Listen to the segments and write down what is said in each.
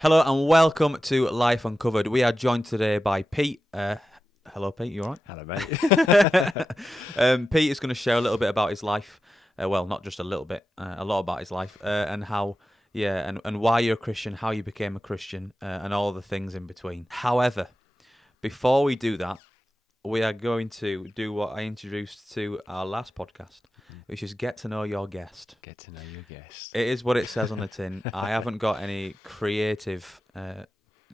Hello and welcome to Life Uncovered. We are joined today by Pete. Hello, Pete. You all right? Hello, mate. Pete is going to share a little bit about his life. Well, not just a little bit, a lot about his life and how, and why you're a Christian, how you became a Christian, and all the things in between. However, before we do that, we are going to do what I introduced to our last podcast, which is get to know your guest. Get to know your guest. It is what it says on the tin. I haven't got any creative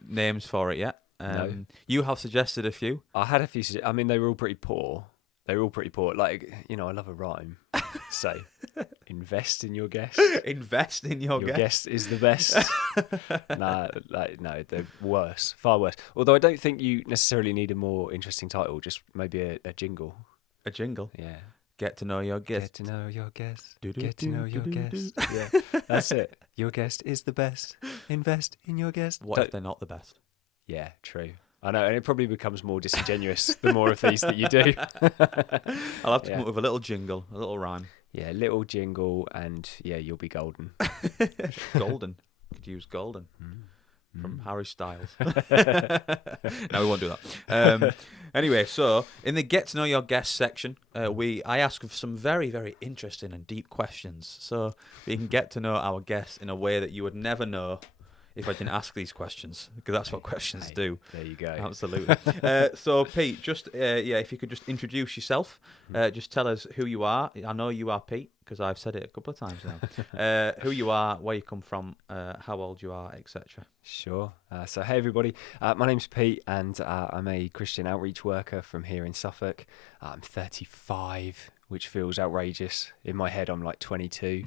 names for it yet. No. You have suggested a few. I had a few. I mean, they were all pretty poor. Like, I love a rhyme. So, invest in your guest. Invest in your Your guest. guest is the best. No, they're worse. Far worse. Although I don't think you necessarily need a more interesting title. Just maybe a jingle. A jingle. Yeah. Get to know your guest. Get to know your guest. Do-do-do, Get to know your do-do-do. guest. Yeah, that's it. Your guest is the best. Invest in your guest. What if they're not the best? Yeah, true. I know, and it probably becomes more disingenuous the more of these that you do. I'll have to come up with a little jingle, a little rhyme. Yeah, little jingle, and yeah, you'll be golden. Golden. Could use golden. From Harry Styles. No, we won't do that. Anyway, so in the Get to Know Your Guest section, I ask of some very, very interesting and deep questions. So we can get to know our guests in a way that you would never know if I didn't ask these questions, because that's what questions do. There you go. Absolutely. So Pete, just if you could just introduce yourself, just tell us who you are. I know you are Pete because I've said it a couple of times now. Who you are, where you come from, how old you are, etc. Sure. So, hey, everybody. My name's Pete, and I'm a Christian outreach worker from here in Suffolk. I'm 35, which feels outrageous. In my head, I'm like 22.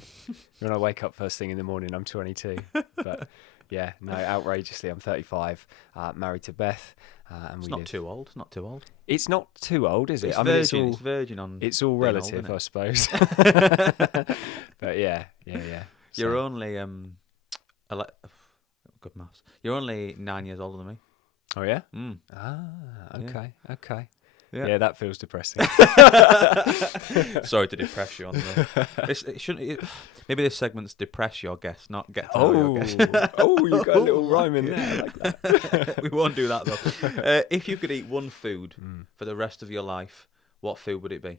When I wake up first thing in the morning, I'm 22. But yeah, no, outrageously, I'm 35, married to Beth. And It's not too old. Not too old. It's not too old, is it? It's I mean, virgin. It's virgin on. It's all being relative, old, I suppose. But yeah. You're So- only good maths. You're only 9 years older than me. Oh yeah. Mm. Okay. Yeah. Yeah, that feels depressing. Sorry to depress you on the. It shouldn't. Maybe this segment's depress your guest, not get to know your guest. You got a little rhyme in there. I like that. We won't do that though. If you could eat one food for the rest of your life, what food would it be?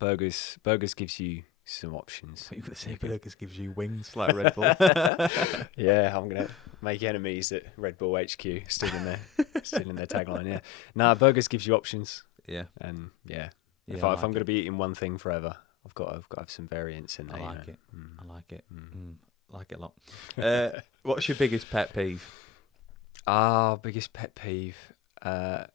Burgers gives you some options. You could say burgers gives you wings like Red Bull. Yeah, I'm gonna make enemies at Red Bull HQ. Still in their tagline. Yeah. Nah, burgers gives you options. Yeah. And yeah, Yeah, if I I'm like going to be eating one thing forever, I've got to have some variance in there. I like it. I like it. Mm. Like it a lot. What's your biggest pet peeve? Biggest pet peeve. Do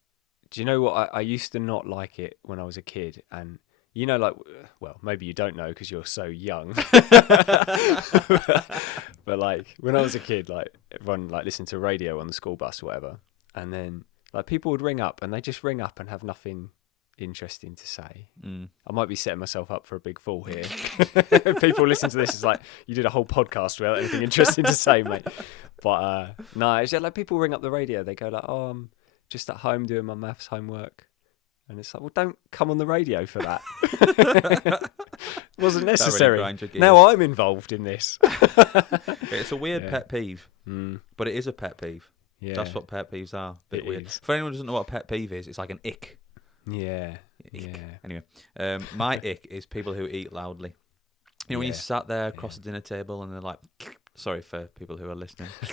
you know what? I used to not like it when I was a kid, and like, well, maybe you don't know because you're so young. But like when I was a kid, like everyone like listened to radio on the school bus or whatever, and then like people would ring up and they just ring up and have nothing interesting to say. I might be setting myself up for a big fall here. People listen to this, it's like you did a whole podcast without anything interesting to say, mate. But no, it's just like people ring up the radio, they go like, oh, I'm just at home doing my maths homework. And it's like, well, don't come on the radio for that. Wasn't necessary. That really grinds your gears. Now I'm involved in this. It's a weird pet peeve, but it is a pet peeve. Yeah. That's what pet peeves are. A bit It weird. is. For anyone who doesn't know what a pet peeve is, it's like an ick. Yeah. Ick. Yeah. Anyway, my ick is people who eat loudly. You know, when you Yeah. sat there across the dinner table and they're like, sorry for people who are listening, and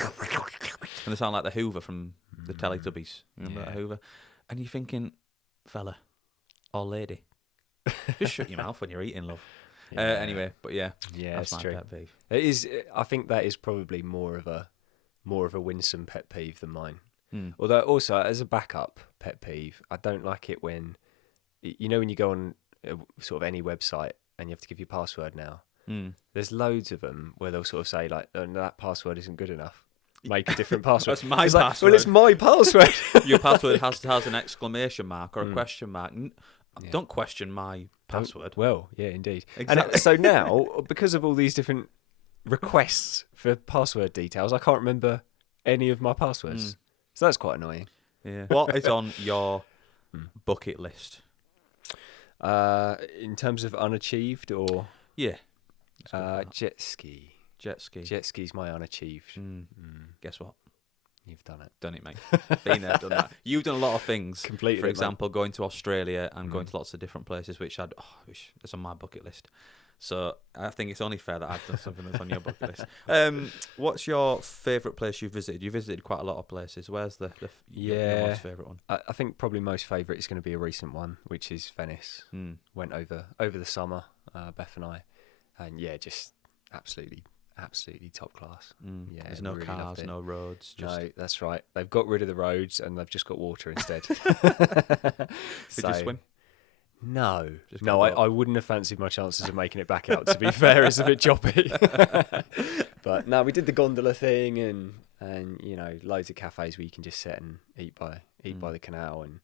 they sound like the Hoover from the Teletubbies. Remember that Hoover? And you're thinking, fella or lady, just shut your mouth when you're eating, love. Yeah. Anyway, but yeah, that's It's my true. pet peeve. It is. I think that is probably more of a winsome pet peeve than mine. Although also as a backup pet peeve, I don't like it when when you go on sort of any website and you have to give your password now. There's loads of them where they'll sort of say like, oh, no, that password isn't good enough. Make a different password. That's my It's password. like, well, it's my password. Your password has an exclamation mark or a question mark. Don't question my password. Well, yeah, indeed. Exactly. And so now, because of all these different requests for password details, I can't remember any of my passwords. So that's quite annoying. Yeah. What is on your bucket list? In terms of unachieved or Yeah. jet ski. Jet ski. Jet ski's my unachieved. Guess what? You've done it. Done it, mate. Been there, done that. You've done a lot of things. Completely. For example, going to Australia and going to lots of different places, which it's on my bucket list. So I think it's only fair that I've done something that's on your bucket list. What's your favourite place you've visited? You visited quite a lot of places. Where's the most favourite one? I think probably most favourite is going to be a recent one, which is Venice. Went over the summer, Beth and I, and just absolutely top class. Yeah, there's no really cars, no roads. No, that's right. They've got rid of the roads and they've just got water instead. Did you swim? No, I wouldn't have fancied my chances of making it back out. To be fair, it's a bit choppy. But no, we did the gondola thing and loads of cafes where you can just sit and eat by the canal and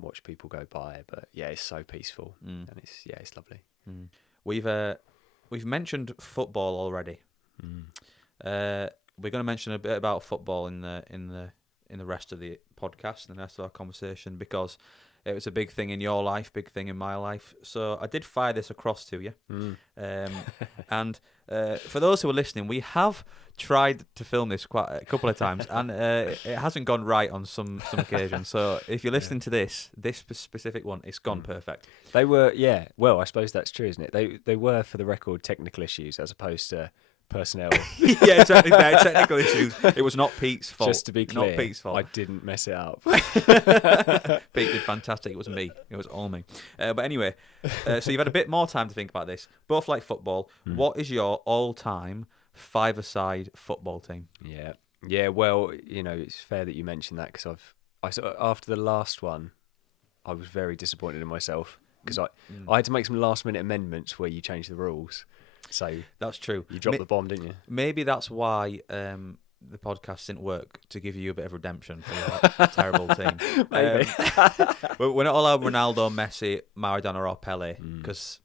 watch people go by. But yeah, it's so peaceful and it's lovely. We've mentioned football already. We're going to mention a bit about football in the rest of the podcast and the rest of our conversation because it was a big thing in your life, big thing in my life. So I did fire this across to you. And for those who are listening, we have tried to film this quite a couple of times, and it hasn't gone right on some occasions. So if you're listening to this specific one, it's gone perfect. They were, well, I suppose that's true, isn't it? They were, for the record, technical issues as opposed to personnel. Technical issues. It was not Pete's fault. Just to be clear, not Pete's fault. I didn't mess it up. Pete did fantastic. It was me. It was all me. But anyway, so you've had a bit more time to think about this. Both like football. What is your all-time five-a-side football team? Yeah. Well, it's fair that you mentioned that because after the last one, I was very disappointed in myself because I had to make some last-minute amendments where you changed the rules. So that's true. You dropped the bomb, didn't you? Maybe that's why the podcast didn't work, to give you a bit of redemption for your terrible team. Maybe. We're not allowed Ronaldo, Messi, Maradona or Pele because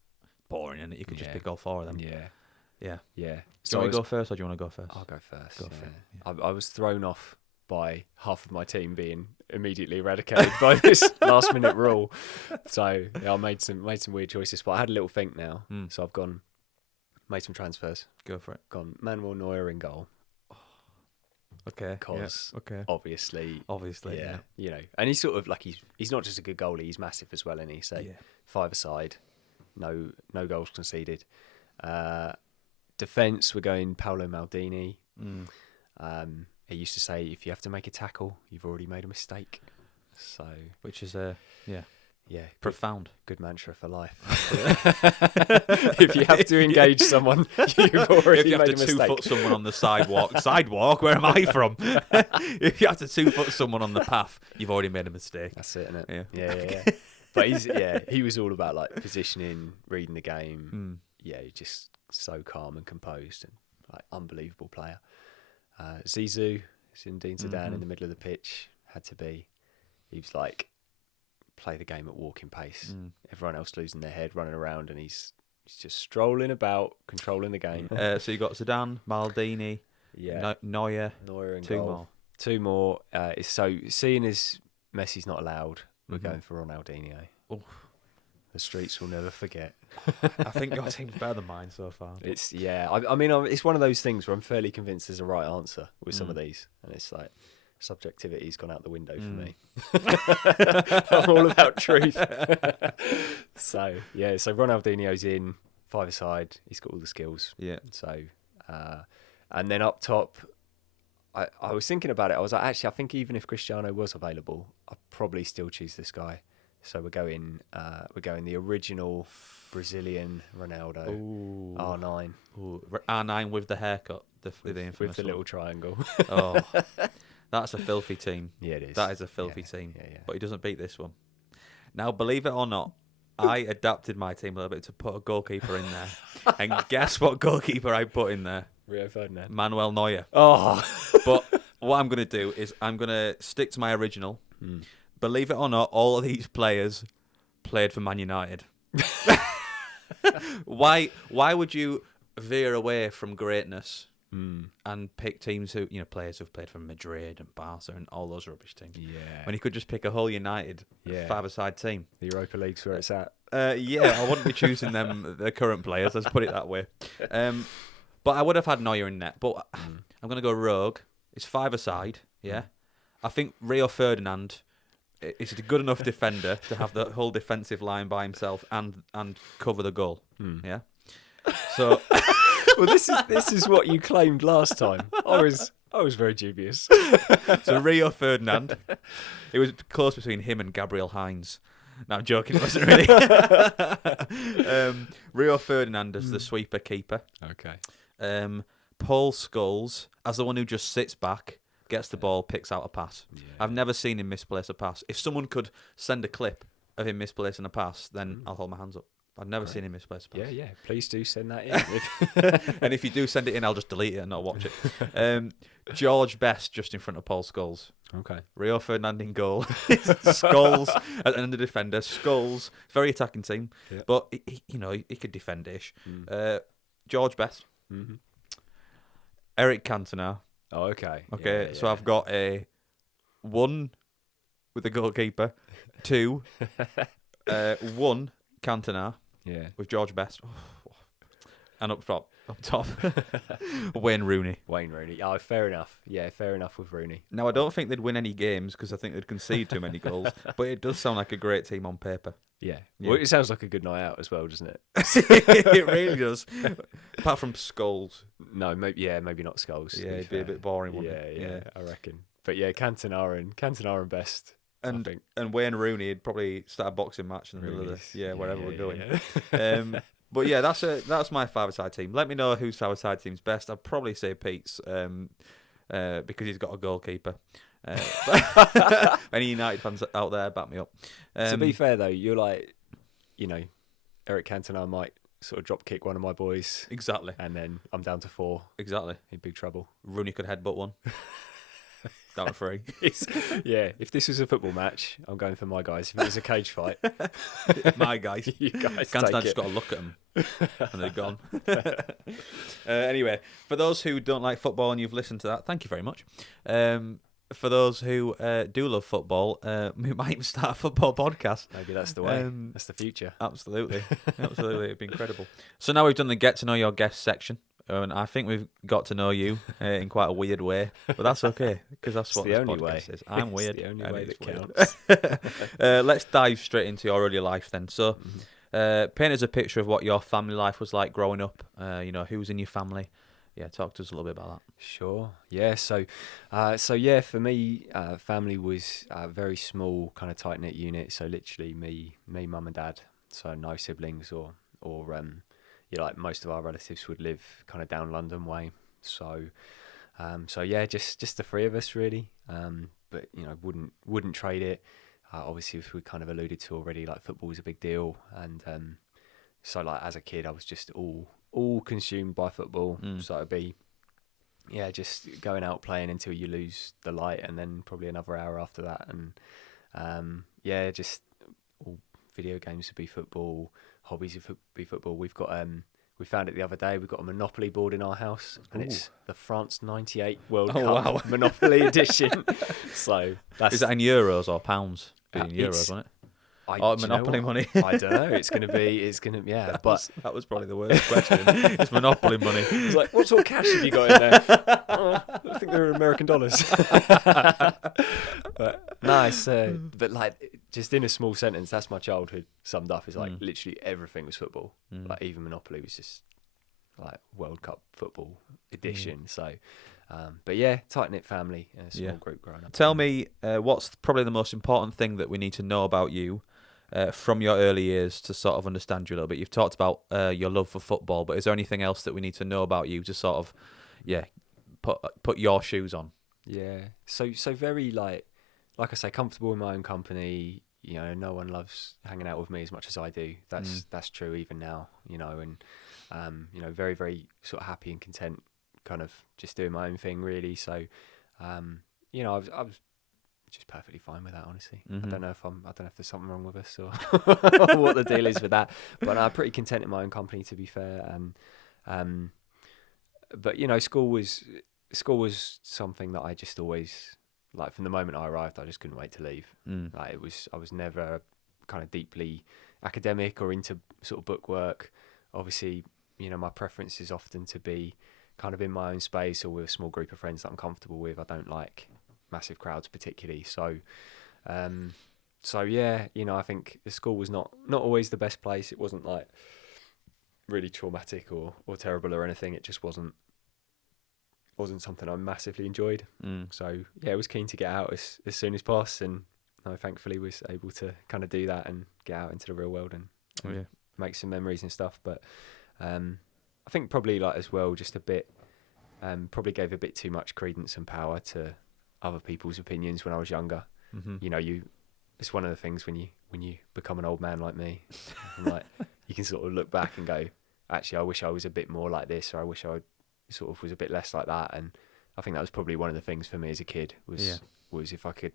boring, and you could just pick all four of them. Yeah. Do you want to go first or do you want to go first? I'll go first. Go for it. I was thrown off by half of my team being immediately eradicated by this last minute rule. So I made some weird choices, but I had a little think now. So I've made some transfers. Go for it. Gone Manuel Neuer in goal. Okay. Because obviously, yeah. And he's sort of like he's not just a good goalie, he's massive as well, isn't he? So five-a-side, no goals conceded. Defence, we're going Paolo Maldini. He used to say, if you have to make a tackle, you've already made a mistake. So, which is profound. Good mantra for life. If you have to engage someone, you've already made a mistake. If you have to 2-foot someone on the sidewalk, where am I from? If you have to 2-foot someone on the path, you've already made a mistake. That's it, isn't it? Yeah. But he was all about like positioning, reading the game. He's just so calm and composed and like unbelievable player. Zizou, Zinedine Zidane in the middle of the pitch, had to be. He was like, play the game at walking pace. Everyone else losing their head, running around, and he's just strolling about, controlling the game. So you got Zidane, Maldini, Neuer and two goal. more. Two more. So seeing as Messi's not allowed, we're going for Ronaldinho. Oh. The streets will never forget. I think your team's better than mine so far. It's I mean, it's one of those things where I'm fairly convinced there's a right answer with some of these, and it's like subjectivity's gone out the window for me. I'm all about truth. So Ronaldinho's in five-a-side. He's got all the skills. Yeah. So, and then up top, I was thinking about it. I was like, actually, I think even if Cristiano was available, I'd probably still choose this guy. So we're going the original Brazilian Ronaldo. Ooh. R9. Ooh. R9 with the haircut, the infamous with the little triangle. Oh, that's a filthy team. Yeah, it is. That is a filthy team. Yeah. But he doesn't beat this one. Now, believe it or not, I adapted my team a little bit to put a goalkeeper in there. And guess what goalkeeper I put in there? Rio Ferdinand. Manuel Neuer. Oh. But what I'm going to do is I'm going to stick to my original. Believe it or not, all of these players played for Man United. Why would you veer away from greatness and pick teams who, players who've played for Madrid and Barca and all those rubbish teams? Yeah. When you could just pick a whole United five-a-side team. The Europa League's where it's at. I wouldn't be choosing them, the current players. Let's put it that way. But I would have had Neuer in net. But I'm going to go rogue. It's 5-a-side, yeah. I think Rio Ferdinand is a good enough defender to have the whole defensive line by himself and cover the goal, yeah. So, well, this is what you claimed last time. I was very dubious. So Rio Ferdinand, it was close between him and Gabriel Hines. No, I'm joking. It wasn't really. Rio Ferdinand as the sweeper keeper. Okay. Paul Scholes as the one who just sits back, gets the ball, picks out a pass. Yeah. I've never seen him misplace a pass. If someone could send a clip of him misplacing a pass, then I'll hold my hands up. I've never seen him misplace a pass. Yeah. Please do send that in. And if you do send it in, I'll just delete it and not watch it. George Best just in front of Paul Scholes. Okay. Rio Ferdinand in goal. Scholes at the end of the defender. Scholes, very attacking team, but he could defend-ish. George Best. Mm-hmm. Eric Cantona. Oh, okay. Okay, so I've got a 1 with the goalkeeper, 2, 1 Cantona with George Best, and up top, Wayne Rooney. Oh, fair enough. Yeah, fair enough with Rooney. Now, I don't think they'd win any games because I think they'd concede too many goals, but it does sound like a great team on paper. Yeah. Well, it sounds like a good night out as well, doesn't it? It really does. Apart from Scholes. No, maybe not Scholes. Yeah, it'd be a bit boring, wouldn't it? Yeah, I reckon. But yeah, Cantona and Best. And Wayne Rooney would probably start a boxing match in the middle of wherever we're going. Yeah. But yeah, that's my 5-a-side team. Let me know whose 5-a-side team's best. I'd probably say Pete's because he's got a goalkeeper. Any United fans out there, back me up. To be fair though, you're like, Eric Cantona might sort of drop kick one of my boys. Exactly. And then I'm down to 4. Exactly. In big trouble. Rooney could headbutt one. Down to 3. Yeah, if this was a football match, I'm going for my guys. If it was a cage fight, my guys. You guys Cantona just got to look at them and they're gone. Anyway, for those who don't like football and you've listened to that, thank you very much. For those who do love football, we might even start a football podcast. Maybe that's the way. That's the future. Absolutely. It'd be incredible. So now we've done the get to know your guest section. And I think we've got to know you in quite a weird way, but that's okay because that's what this podcast is. I'm weird. It's the only way that counts. Let's dive straight into your early life then. So, paint us a picture of what your family life was like growing up. Who's in your family? Yeah, talk to us a little bit about that. Sure. Yeah. So for me, family was a very small, kind of tight knit unit. So literally me, mum and dad. So no siblings or like most of our relatives would live kind of down London way. So just the 3 of us really. But wouldn't trade it. Obviously, as we kind of alluded to already, like football is a big deal, and so like as a kid, I was just all consumed by football. So it'd be just going out playing until you lose the light, and then probably another hour after that, and just all video games would be football. Hobbies would be football. We've got we found it the other day. We've got a Monopoly board in our house, and it's the France '98 World Cup Monopoly edition. So is that in euros or pounds? In euros, wasn't it? Monopoly money. I don't know. It's gonna but that was probably the worst question. It's Monopoly money. It's like, what sort of cash have you got in there? I think they're American dollars. But nice. But like, just in a small sentence, that's my childhood summed up. Is like literally everything was football. Like even Monopoly was just like World Cup football edition. So. But yeah, tight-knit family, a small group growing up. Tell me, what's probably the most important thing that we need to know about you from your early years to sort of understand you a little bit? You've talked about your love for football, but is there anything else that we need to know about you to sort of, put your shoes on? Yeah. So very like I say, comfortable in my own company. No one loves hanging out with me as much as I do. That's true even now. And very very sort of happy and content. Kind of just doing my own thing really, so I was just perfectly fine with that, honestly. I don't know if there's something wrong with us or what the deal is with that, but I'm pretty content in my own company, to be fair. But school was something that I just always, like, from the moment I arrived, I just couldn't wait to leave. Like I was never kind of deeply academic or into sort of book work. Obviously my preference is often to be kind of in my own space or with a small group of friends that I'm comfortable with. I don't like massive crowds particularly. So yeah, I think the school was not always the best place. It wasn't like really traumatic or terrible or anything. It just wasn't something I massively enjoyed. So yeah, I was keen to get out as soon as possible, and I thankfully was able to kind of do that and get out into the real world and make some memories and stuff. But I think probably like as well, just a bit, probably gave a bit too much credence and power to other people's opinions when I was younger. It's one of the things when you become an old man like me, and like you can sort of look back and go, actually, I wish I was a bit more like this, or I wish I sort of was a bit less like that. And I think that was probably one of the things for me as a kid was if I could,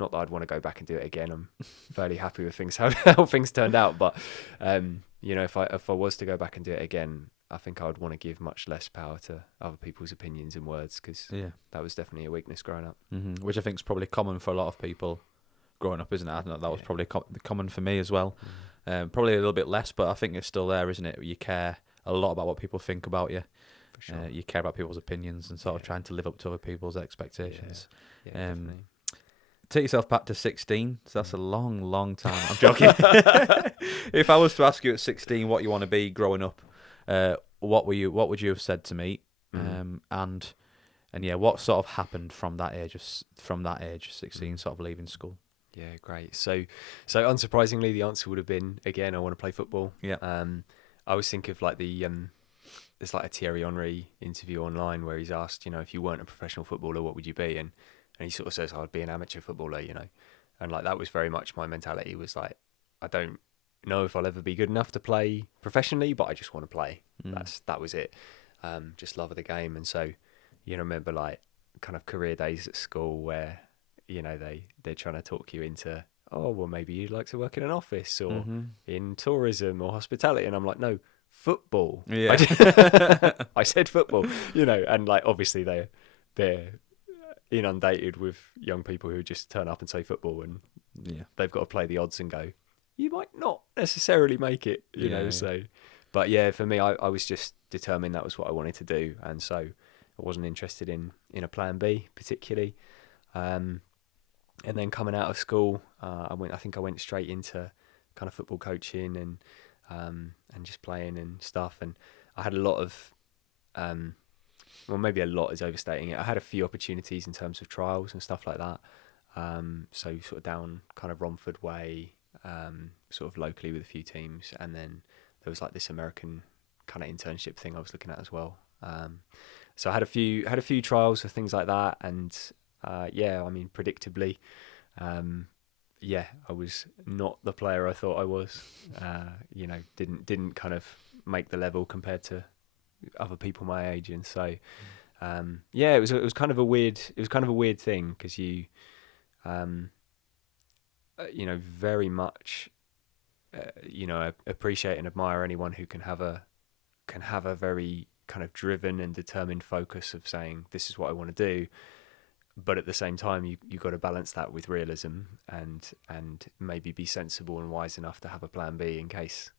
not that I'd want to go back and do it again. I'm fairly happy with things how things turned out, but if I was to go back and do it again, I think I would want to give much less power to other people's opinions and words, because that was definitely a weakness growing up. Which I think is probably common for a lot of people growing up, isn't it? I think that was probably common for me as well. Probably a little bit less, but I think it's still there, isn't it? You care a lot about what people think about you. For sure. You care about people's opinions and sort of trying to live up to other people's expectations. Definitely. Take yourself back to 16. So that's a long, long time. I'm joking. If I was to ask you at 16 what you want to be growing up, what would you have said to me? And what sort of happened from that age, 16, sort of leaving school? Yeah, great. So unsurprisingly, the answer would have been, again, I want to play football. Yeah. I always think of like there's like a Thierry Henry interview online where he's asked, if you weren't a professional footballer, what would you be? And he sort of says, I'd be an amateur footballer, and like that was very much my mentality. Was like, I don't know if I'll ever be good enough to play professionally, but I just want to play. That was it. Just love of the game. And so, remember like kind of career days at school where, they're trying to talk you into, oh, well, maybe you'd like to work in an office or in tourism or hospitality. And I'm like, no, football. Yeah. I said football, and like, obviously they're inundated with young people who just turn up and say football, and they've got to play the odds and go, you might not necessarily make it, so. But yeah, for me, I was just determined that was what I wanted to do. And so I wasn't interested in a plan B particularly. And then coming out of school, I think I went straight into kind of football coaching and just playing and stuff. And I had a lot of, well, maybe a lot is overstating it. I had a few opportunities in terms of trials and stuff like that. So sort of down kind of Romford way, sort of locally with a few teams. And then there was like this American kind of internship thing I was looking at as well. So I had a few trials for things like that. And predictably, I was not the player I thought I was. Didn't kind of make the level compared to other people my age, and so it was kind of a weird thing, because you very much appreciate and admire anyone who can have a very kind of driven and determined focus of saying, this is what I want to do. But at the same time, you got to balance that with realism and maybe be sensible and wise enough to have a plan B in case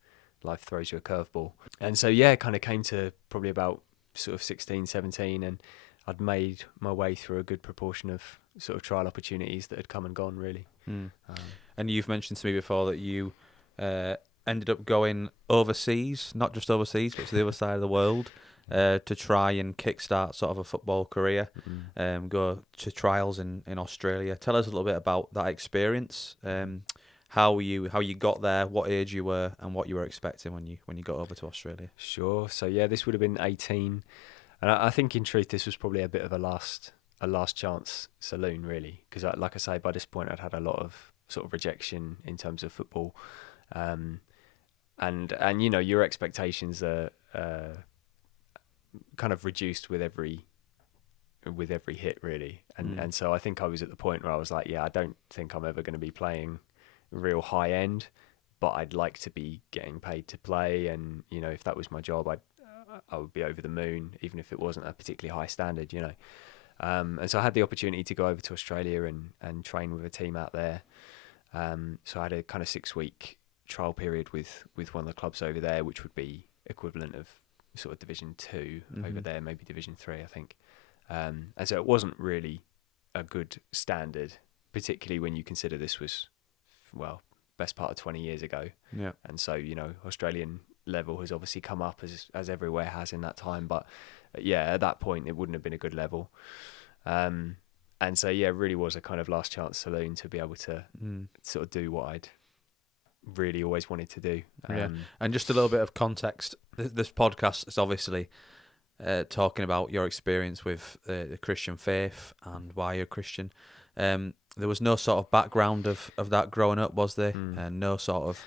life throws you a curveball. And so, kind of came to probably about sort of 16, 17, and I'd made my way through a good proportion of sort of trial opportunities that had come and gone, really. And you've mentioned to me before that you ended up going overseas, not just overseas, but to the other side of the world, to try and kickstart sort of a football career, go to trials in Australia. Tell us a little bit about that experience, how you got there, what age you were, and what you were expecting when you got over to Australia. Sure. So this would have been 18, and I think in truth this was probably a bit of a last chance saloon, really, because like I say, by this point I'd had a lot of sort of rejection in terms of football, and your expectations are kind of reduced with every hit, really, and so I think I was at the point where I was like, I don't think I'm ever going to be playing real high end, but I'd like to be getting paid to play, and if that was my job, I would be over the moon, even if it wasn't a particularly high standard, and so I had the opportunity to go over to Australia and train with a team out there. So I had a kind of 6-week trial period with one of the clubs over there, which would be equivalent of sort of Division 2 over there, maybe Division 3, I think. And so it wasn't really a good standard, particularly when you consider this was, well, best part of 20 years ago. Yeah. And so, Australian level has obviously come up as everywhere has in that time. But yeah, at that point, it wouldn't have been a good level. And so, yeah, it really was a kind of last chance saloon to be able to sort of do what I'd really always wanted to do. And just a little bit of context, this podcast is obviously talking about your experience with the Christian faith and why you're Christian. There was no sort of background of that growing up, was there? And no sort of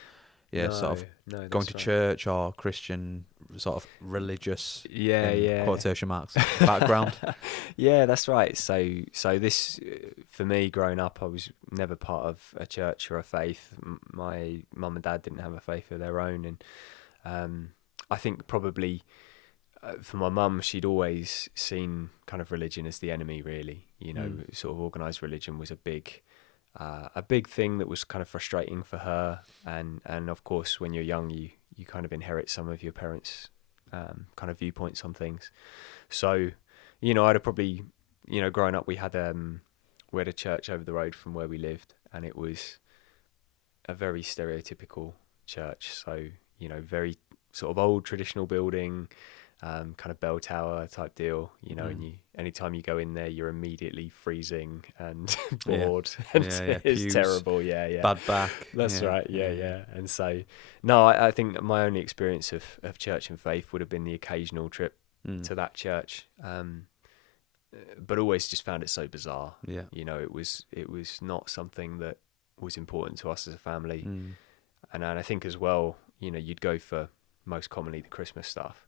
going to church or Christian sort of religious quotation marks background. Yeah, that's right. So this, for me, growing up, I was never part of a church or a faith. My mum and dad didn't have a faith of their own, and I think probably for my mum, she'd always seen kind of religion as the enemy, really. Sort of organised religion was a big thing that was kind of frustrating for her, and of course, when you're young, you kind of inherit some of your parents' kind of viewpoints on things. So, I'd have probably, growing up, we had a church over the road from where we lived, and it was a very stereotypical church. So, very sort of old traditional building, kind of bell tower type deal, and anytime you go in there, you're immediately freezing and bored. And it's terrible. Bad back. That's right. Yeah. And so, no, I think my only experience of church and faith would have been the occasional trip to that church. But always just found it so bizarre. Yeah. It was not something that was important to us as a family. And I think as well, you'd go for most commonly the Christmas stuff.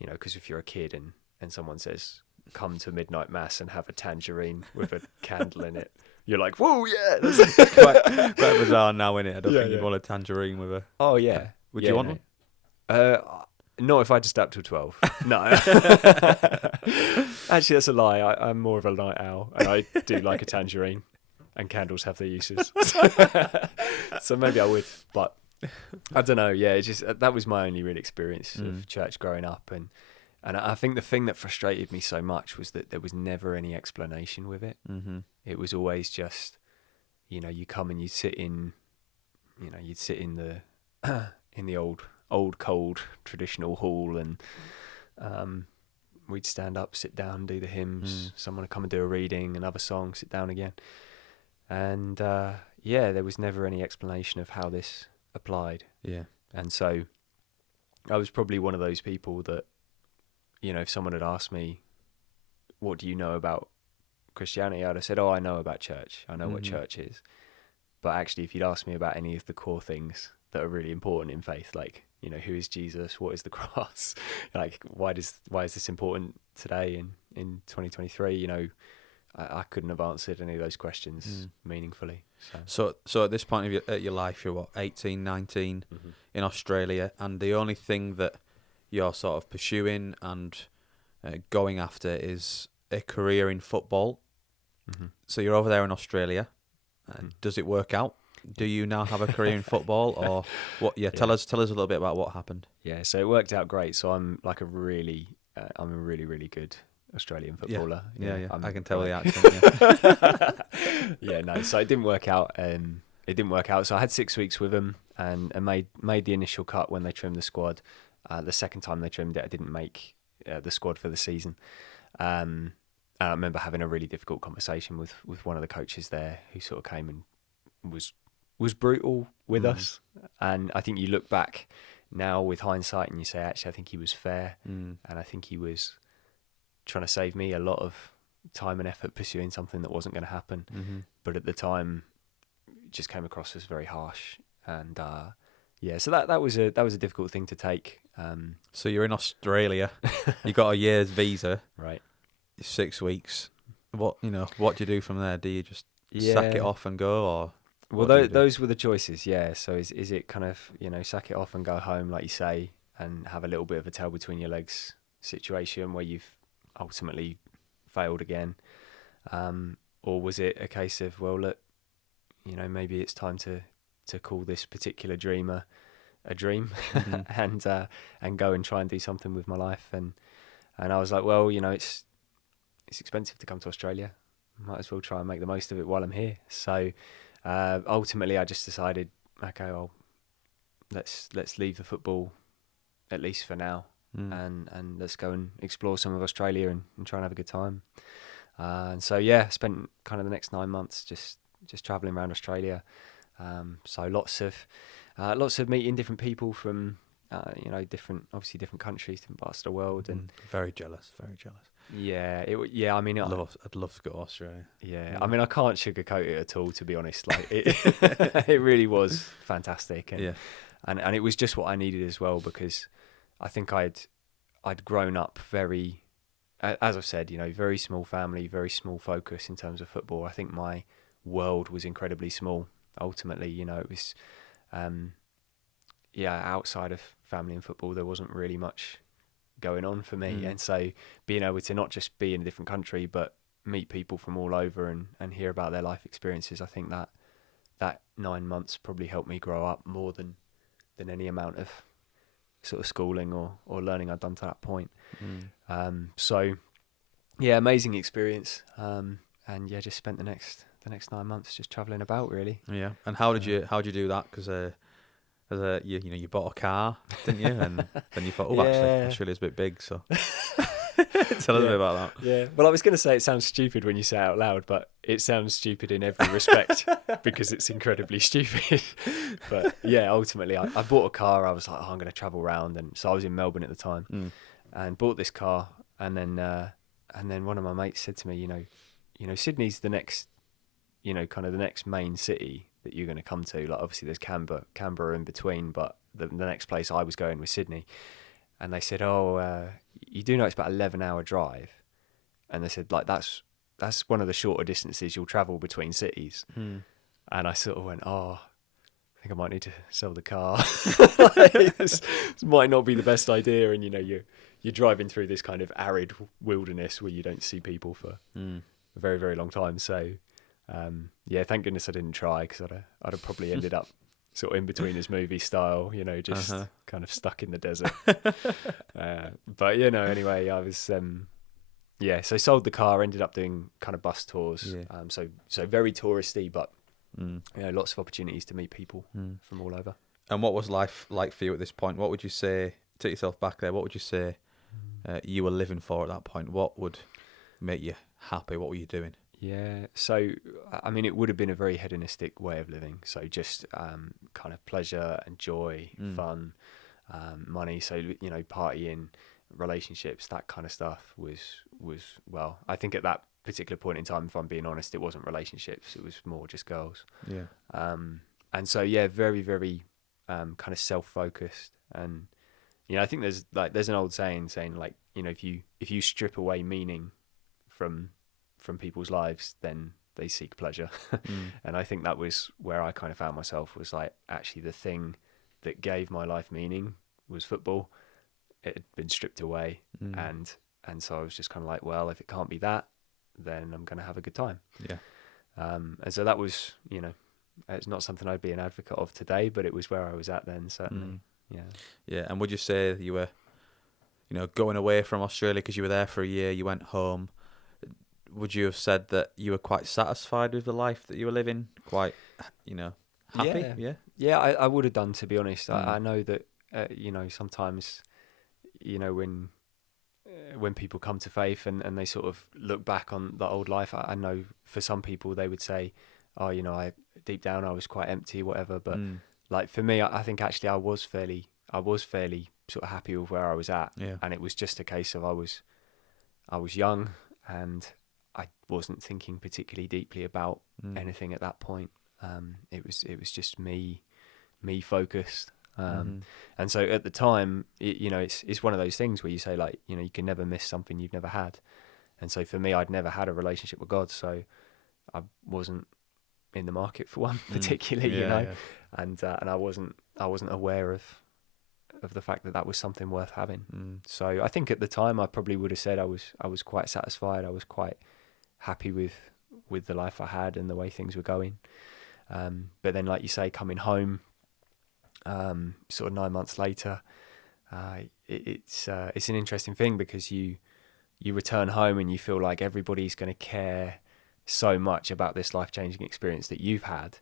Because if you're a kid and someone says, come to midnight mass and have a tangerine with a candle in it, you're like, whoa, yeah. That's quite bizarre now, isn't it? I don't think you'd want a tangerine with a... Oh, yeah. Would you want one? Not if I just up to 12. No. Actually, that's a lie. I'm more of a night owl, and I do like a tangerine, and candles have their uses. So maybe I would, but... I don't know. Yeah, it's just that was my only real experience of church growing up, and I think the thing that frustrated me so much was that there was never any explanation with it. It was always just, you come and you sit in, you'd sit in the in the old cold traditional hall, and we'd stand up, sit down, do the hymns. Someone would come and do a reading, another song, sit down again, and there was never any explanation of how this applied. And so I was probably one of those people that, if someone had asked me, what do you know about Christianity, I'd have said, I know about church, I know what church is. But actually, if you'd asked me about any of the core things that are really important in faith, like, who is Jesus, what is the cross, like why is this important today in 2023, I couldn't have answered any of those questions meaningfully. So at this point of your life, you're what, 18, 19 in Australia, and the only thing that you're sort of pursuing and going after is a career in football. So you're over there in Australia. Does it work out? Do you now have a career in football, or what? Tell us a little bit about what happened. Yeah, so it worked out great. So I'm like I'm a really, really good Australian footballer. Yeah. I can tell the accent. No. So it didn't work out. So I had 6 weeks with them and made the initial cut when they trimmed the squad. The second time they trimmed it, I didn't make the squad for the season. And I remember having a really difficult conversation with one of the coaches there, who sort of came and was brutal with us. And I think you look back now with hindsight and you say, actually, I think he was fair, and I think he was trying to save me a lot of time and effort pursuing something that wasn't going to happen. But at the time, it just came across as very harsh. And so that was a difficult thing to take. So you're in Australia, you got a year's visa, right? 6 weeks. What do you do from there? Do you just sack it off and go, or? Well, those were the choices. Yeah. So is it kind of sack it off and go home, like you say, and have a little bit of a tail between your legs situation where you've ultimately failed again, or was it a case of, well, look, maybe it's time to call this particular dreamer a dream Mm-hmm. and go and try and do something with my life. And I was like, well, it's expensive to come to Australia. Might as well try and make the most of it while I'm here. So ultimately, I just decided, okay, well, let's leave the football at least for now, and let's go and explore some of Australia and try and have a good time. And so spent kind of the next 9 months just traveling around Australia. So lots of meeting different people from different countries, different parts of the world, and Very jealous. I mean, I'd love to go to Australia. yeah, I mean, I can't sugarcoat it at all, to be honest. Like it, it really was fantastic, and it was just what I needed as well, because I think I'd grown up very, as I've said, very small family, very small focus in terms of football. I think my world was incredibly small. Ultimately, it was, outside of family and football, there wasn't really much going on for me. And so being able to not just be in a different country, but meet people from all over and hear about their life experiences, I think that 9 months probably helped me grow up more than any amount of sort of schooling or learning I'd done to that point. So amazing experience. And just spent the next 9 months just traveling about, really. Yeah. And how did you do that? Because you bought a car, didn't you? And then you thought, actually, Australia's a bit big, so tell us a bit about that. Yeah. Well, I was going to say it sounds stupid when you say it out loud, but it sounds stupid in every respect because it's incredibly stupid. But ultimately, I bought a car. I was like, I'm going to travel around, and so I was in Melbourne at the time, and bought this car, and then one of my mates said to me, Sydney's the next, kind of the next main city that you're going to come to. Like, obviously there's Canberra in between, but the next place I was going was Sydney. And they said, you do know it's about 11-hour drive. And they said, like, that's one of the shorter distances you'll travel between cities. And I sort of went, I think I might need to sell the car. This might not be the best idea. And, you're driving through this kind of arid wilderness where you don't see people for a very, very long time. So, thank goodness I didn't try, because I'd have probably ended up sort of in between his movie style, just kind of stuck in the desert. But anyway, I was so sold the car, ended up doing kind of bus tours. So very touristy, but lots of opportunities to meet people from all over. And what was life like for you at this point? What would you say, take yourself back there, what would you say you were living for at that point? What would make you happy? What were you doing? Yeah, so I mean, it would have been a very hedonistic way of living. So just kind of pleasure and joy, fun, money. So partying, relationships, that kind of stuff was well. I think at that particular point in time, if I'm being honest, it wasn't relationships. It was more just girls. Yeah. And so very, very kind of self-focused. And I think there's an old saying like, if you strip away meaning from people's lives, then they seek pleasure. And I think that was where I kind of found myself, was like, actually the thing that gave my life meaning was football. It had been stripped away. And so I was just kind of like, well, if it can't be that, then I'm going to have a good time. Yeah. And so that was, it's not something I'd be an advocate of today, but it was where I was at then, certainly. Yeah. And would you say you were, going away from Australia because you were there for a year, you went home, would you have said that you were quite satisfied with the life that you were living? Quite, happy? Yeah, I would have done, to be honest. I know that, sometimes, when people come to faith and they sort of look back on the old life, I know for some people they would say, I deep down I was quite empty, whatever. But like for me, I think actually I was fairly sort of happy with where I was at. Yeah. And it was just a case of I was young, and I wasn't thinking particularly deeply about anything at that point. It was just me focused. And so at the time, it's one of those things where you say, like, you can never miss something you've never had. And so for me, I'd never had a relationship with God, so I wasn't in the market for one particularly, and I wasn't aware of the fact that was something worth having. So I think at the time I probably would have said I was quite satisfied. I was quite happy with the life I had and the way things were going. But then, like you say, coming home, sort of 9 months later, it's an interesting thing because you return home and you feel like everybody's going to care so much about this life-changing experience that you've had.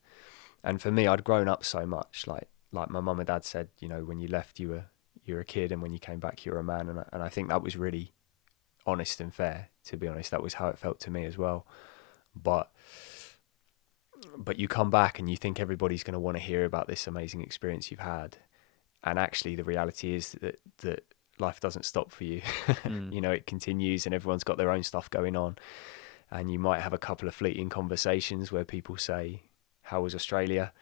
And for me, I'd grown up so much. Like my mum and dad said, you know, when you left, you were a kid, and when you came back, you were a man. And I think that was really honest and fair. To be honest, that was how it felt to me as well. But you come back and you think everybody's going to want to hear about this amazing experience you've had, and actually the reality is that life doesn't stop for you. You know, it continues, and everyone's got their own stuff going on. And you might have a couple of fleeting conversations where people say, "How was Australia?"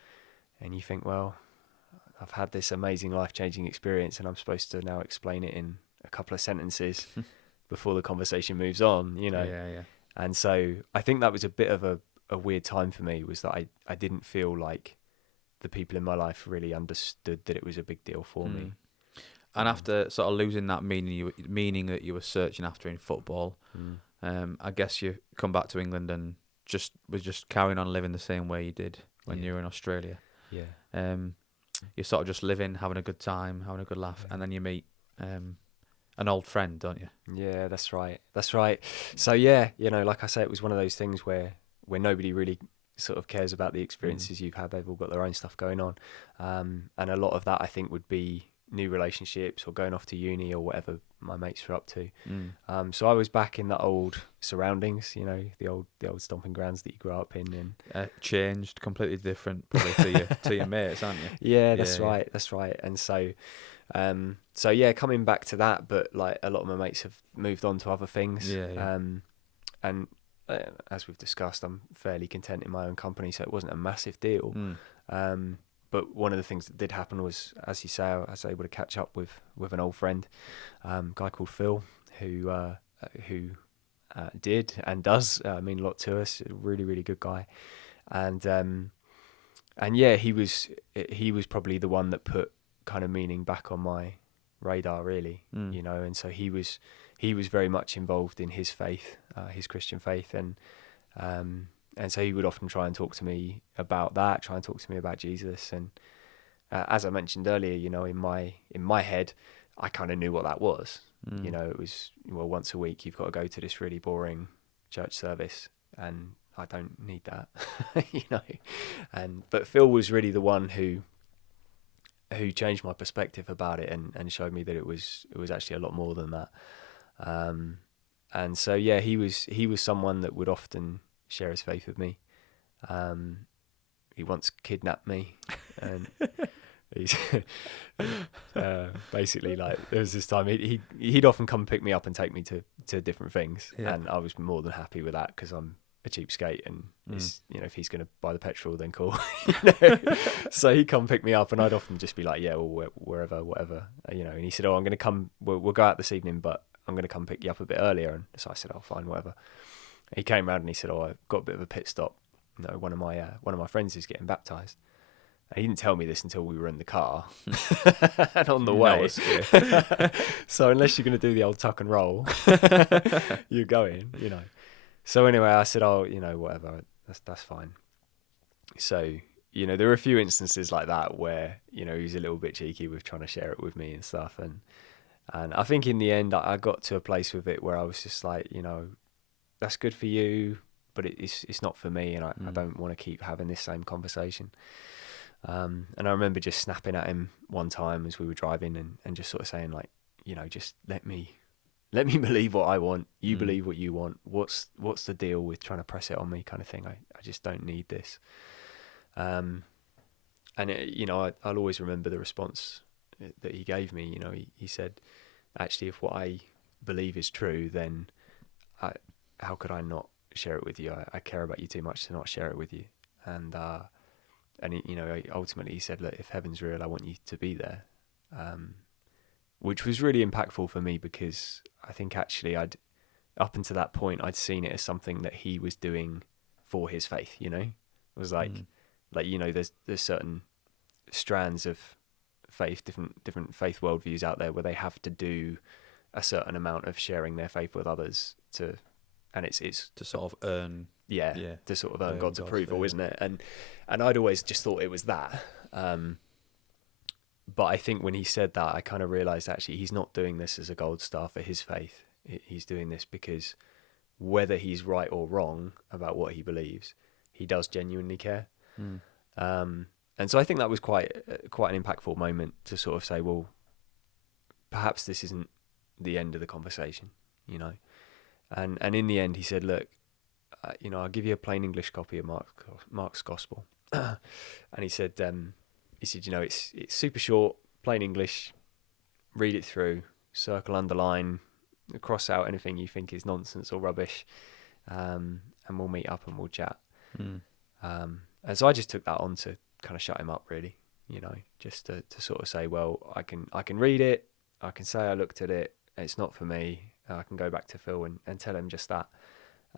And you think, well, I've had this amazing life-changing experience, and I'm supposed to now explain it in a couple of sentences before the conversation moves on, you know. Yeah. And so I think that was a bit of a weird time for me, was that I didn't feel like the people in my life really understood that it was a big deal for me. And after sort of losing that meaning that you were searching after in football, I guess you come back to England and was just carrying on living the same way you did when you were in Australia. Yeah. You're sort of just living, having a good time, having a good laugh, and then you meet an old friend, don't you? Yeah, that's right. So yeah, you know, like I say, it was one of those things where nobody really sort of cares about the experiences you've had. They've all got their own stuff going on, and a lot of that I think would be new relationships or going off to uni or whatever my mates were up to. So I was back in the old surroundings, you know, the old stomping grounds that you grew up in, and changed, completely different probably to your mates, aren't you? Yeah, that's right. And so yeah, coming back to that, but like a lot of my mates have moved on to other things. And as we've discussed, I'm fairly content in my own company, so it wasn't a massive deal. But one of the things that did happen was, as you say, I was able to catch up with an old friend, a guy called Phil, who did and does mean a lot to us. A really, really good guy, and yeah, he was probably the one that put kind of meaning back on my radar, really, you know. And so he was very much involved in his faith, his Christian faith, and so he would often try and talk to me about that, try and talk to me about Jesus. And as I mentioned earlier, you know, in my head, I kind of knew what that was. You know, it was, well, once a week you've got to go to this really boring church service, and I don't need that, you know. But Phil was really the one who changed my perspective about it and showed me that it was actually a lot more than that. And so yeah, he was someone that would often share his faith with me. He once kidnapped me, and he's basically, like, there was this time he'd often come pick me up and take me to different things, and I was more than happy with that because I'm a cheapskate, and it's, you know, if he's going to buy the petrol, then cool. You know? So he'd come pick me up, and I'd often just be like, yeah, well, wherever, whatever, you know. And he said, oh, I'm going to come, we'll go out this evening, but I'm going to come pick you up a bit earlier. And so I said, oh, fine, whatever. He came round and he said, oh, I've got a bit of a pit stop. You know, one of my friends is getting baptised. And he didn't tell me this until we were in the car and on the way. So unless you're going to do the old tuck and roll, you're going, you know. So anyway, I said, oh, you know, whatever, that's fine. So, you know, there were a few instances like that where, you know, he was a little bit cheeky with trying to share it with me and stuff. And I think in the end, I got to a place with it where I was just like, you know, that's good for you, but it's not for me, and I don't want to keep having this same conversation. And I remember just snapping at him one time as we were driving and just sort of saying, like, you know, just let me believe what I want. You believe what you want. What's the deal with trying to press it on me, kind of thing? I just don't need this. And it, you know, I'll always remember the response that he gave me. You know, he said, actually, if what I believe is true, then how could I not share it with you? I care about you too much to not share it with you. And he, you know, ultimately he said, look, if heaven's real, I want you to be there. Which was really impactful for me, because I think actually up until that point, I'd seen it as something that he was doing for his faith, you know. It was like, you know, there's certain strands of faith, different faith worldviews out there where they have to do a certain amount of sharing their faith with others and it's to sort of earn, to sort of earn God's approval, isn't it? And I'd always just thought it was that. But I think when he said that, I kind of realized actually he's not doing this as a gold star for his faith. He's doing this because whether he's right or wrong about what he believes, he does genuinely care. And so I think that was quite an impactful moment to sort of say, well, perhaps this isn't the end of the conversation, you know. And in the end, he said, look, I'll give you a plain English copy of Mark's Gospel. And he said, it's super short, plain English. Read it through, circle, underline, cross out anything you think is nonsense or rubbish, and we'll meet up and we'll chat. And so I just took that on to kind of shut him up, really, you know, just to sort of say, well, I can read it, I can say I looked at it, it's not for me. I can go back to Phil and tell him just that,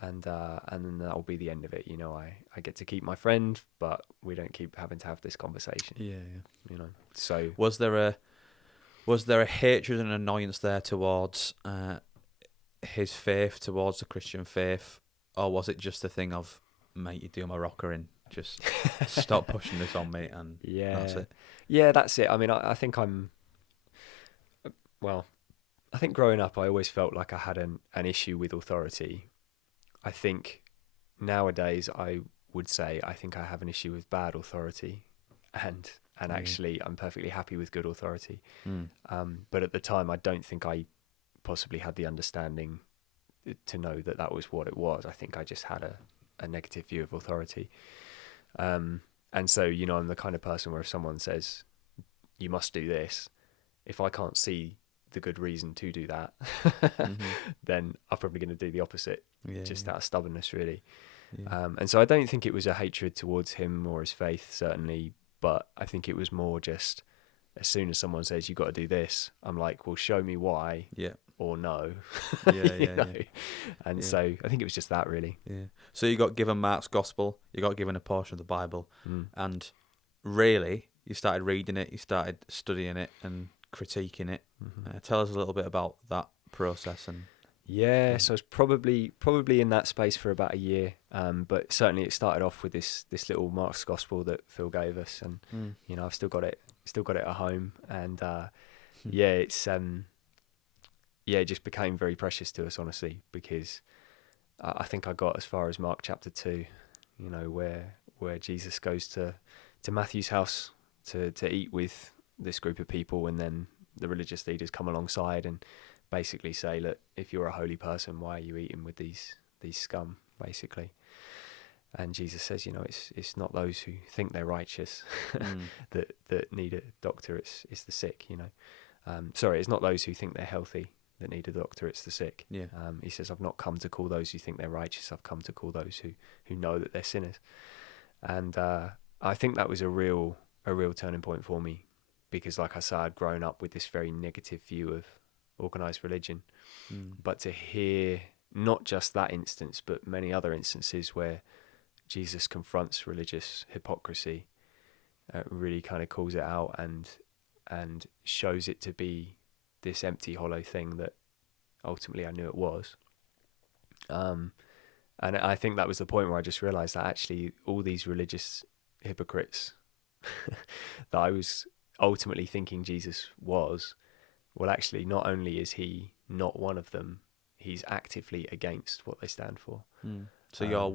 and then that'll be the end of it. You know, I get to keep my friend, but we don't keep having to have this conversation. Yeah. You know. So was there a hatred and annoyance there towards his faith, towards the Christian faith, or was it just a thing of, mate, you're doing my rocker in, just stop pushing this on me, and that's it? Yeah, that's it. I mean, I think I think growing up, I always felt like I had an issue with authority. I think nowadays I would say I think I have an issue with bad authority, and actually I'm perfectly happy with good authority. But at the time, I don't think I possibly had the understanding to know that was what it was. I think I just had a negative view of authority. And so, you know, I'm the kind of person where if someone says, you must do this, if I can't see the good reason to do that, then I'm probably going to do the opposite, out of stubbornness, really. And so I don't think it was a hatred towards him or his faith, certainly, but I think it was more just as soon as someone says, you've got to do this, I'm like, well, show me why, or no. And so I think it was just that, really. So you got given Mark's Gospel, you got given a portion of the Bible, and really you started reading it, you started studying it and critiquing it. Tell us a little bit about that process. And so it's probably in that space for about a year, but certainly it started off with this little Mark's Gospel that Phil gave us, and you know, I've still got it at home, and it just became very precious to us, honestly, because I think I got as far as Mark chapter 2, you know, where Jesus goes to Matthew's house to eat with this group of people, and then the religious leaders come alongside and basically say, look, if you're a holy person, why are you eating with these scum, basically? And Jesus says, you know, it's not those who think they're righteous that need a doctor, it's the sick, you know. It's not those who think they're healthy that need a doctor, it's the sick. He says, I've not come to call those who think they're righteous, I've come to call those who know that they're sinners. And I think that was a real turning point for me, because like I said, I'd grown up with this very negative view of organised religion, but to hear not just that instance, but many other instances where Jesus confronts religious hypocrisy, really kind of calls it out and shows it to be this empty, hollow thing that ultimately I knew it was. And I think that was the point where I just realised that actually all these religious hypocrites that I was ultimately thinking Jesus was, well, actually, not only is he not one of them, he's actively against what they stand for. So your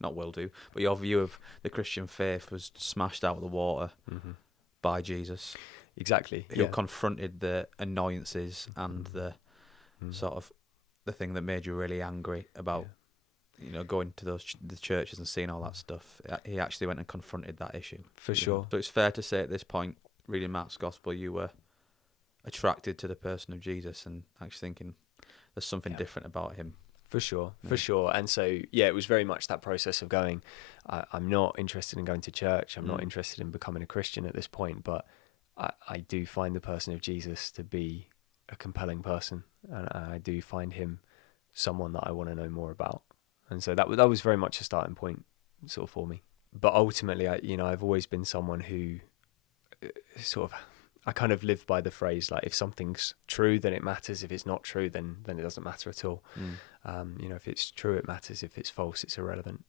not worldview, but your view of the Christian faith was smashed out of the water by Jesus. Exactly. Who confronted the annoyances and the sort of the thing that made you really angry about, you know, going to the churches and seeing all that stuff. He actually went and confronted that issue. For sure. So it's fair to say at this point, reading Mark's Gospel, you were attracted to the person of Jesus and actually thinking there's something different about him. For sure. And so, it was very much that process of going, I'm not interested in going to church. I'm not interested in becoming a Christian at this point, but I do find the person of Jesus to be a compelling person. And I do find him someone that I want to know more about. And so that was very much a starting point sort of for me. But ultimately, I've always been someone who I kind of live by the phrase, like, if something's true, then it matters. If it's not true, then it doesn't matter at all. If it's true, it matters. If it's false, it's irrelevant.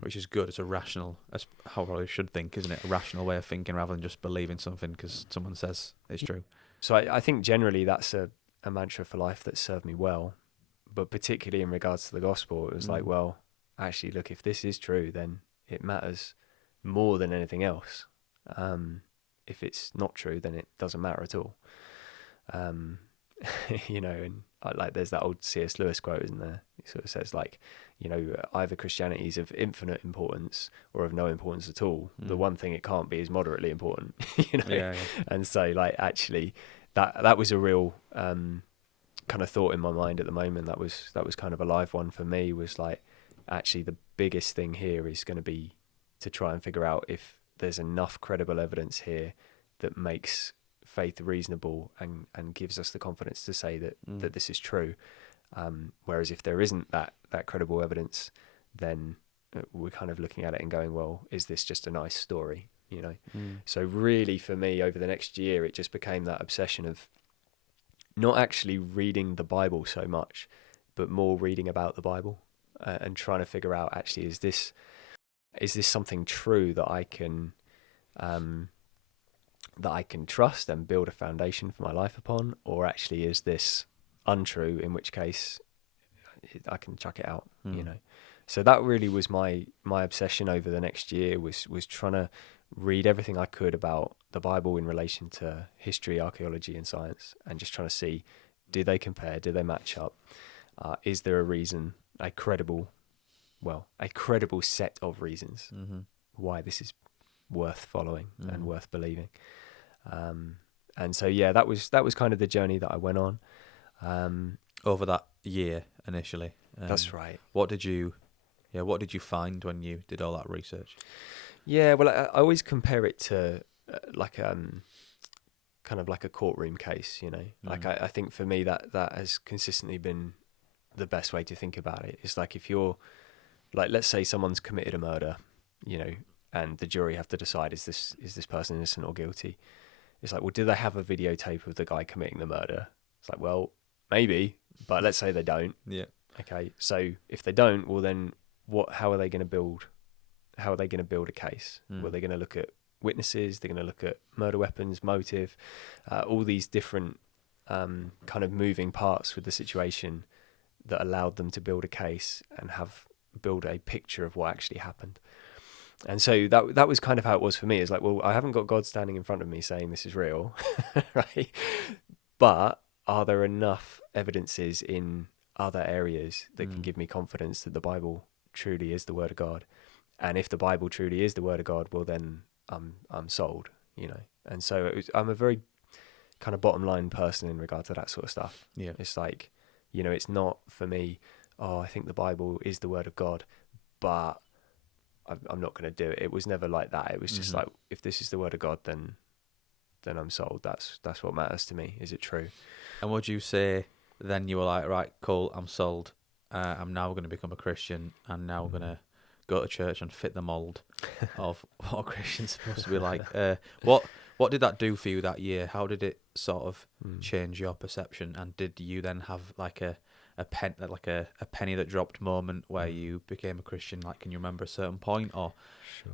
Which is good. It's a rational, that's how I should think, isn't it? A rational way of thinking rather than just believing something because someone says it's true. So I think generally that's a mantra for life that served me well. But particularly in regards to the gospel, it was like, well, actually, look, if this is true, then it matters more than anything else. If it's not true, then it doesn't matter at all. You know, and like there's that old C.S. Lewis quote, isn't there? He sort of says like, you know, either Christianity is of infinite importance or of no importance at all. The one thing it can't be is moderately important, you know? Yeah. And so like, actually that was a real, kind of thought in my mind at the moment. That was kind of a live one for me, was like, actually the biggest thing here is going to be to try and figure out if there's enough credible evidence here that makes faith reasonable and gives us the confidence to say that this is true. Whereas if there isn't that credible evidence, then we're kind of looking at it and going, well, is this just a nice story, you know? So really for me over the next year, it just became that obsession of not actually reading the Bible so much, but more reading about the Bible, and trying to figure out, actually, is this something true that I can trust and build a foundation for my life upon, or actually is this untrue, in which case I can chuck it out, you know? So that really was my obsession over the next year, was trying to read everything I could about the Bible in relation to history, archaeology, and science, and just trying to see, do they compare? Do they match up? Is there a reason, a credible set of reasons why this is worth following and worth believing? And so, yeah, that was kind of the journey that I went on. Over that year initially. That's right. What did you find when you did all that research? Yeah, well, I always compare it to kind of like a courtroom case, you know. Like I think for me that has consistently been the best way to think about it. It's like, if you're like, let's say someone's committed a murder, you know, and the jury have to decide, is this person innocent or guilty? It's like, well, do they have a videotape of the guy committing the murder? It's like, well, maybe, but let's say they don't. Yeah. Okay, so if they don't, well then how are they going to build a case? Well, they're going to look at witnesses, they're going to look at murder weapons, motive, all these different kind of moving parts with the situation that allowed them to build a case and build a picture of what actually happened. And so that was kind of how it was for me. It's like, well, I haven't got God standing in front of me saying this is real, right? But are there enough evidences in other areas that can give me confidence that the Bible truly is the Word of God? And if the Bible truly is the Word of God, well, then I'm sold, you know. And so I'm a very kind of bottom line person in regard to that sort of stuff. Yeah. It's like, you know, it's not for me, I think the Bible is the Word of God, but I'm not going to do it. It was never like that. It was just like, if this is the Word of God, then I'm sold. That's what matters to me. Is it true? And would you say then you were like, right, cool, I'm sold. I'm now going to become a Christian, and now going to go to church and fit the mold of what a Christian's supposed to be like. What did that do for you that year? How did it sort of change your perception? And did you then have like a penny that dropped moment where you became a Christian? Like, can you remember a certain point, or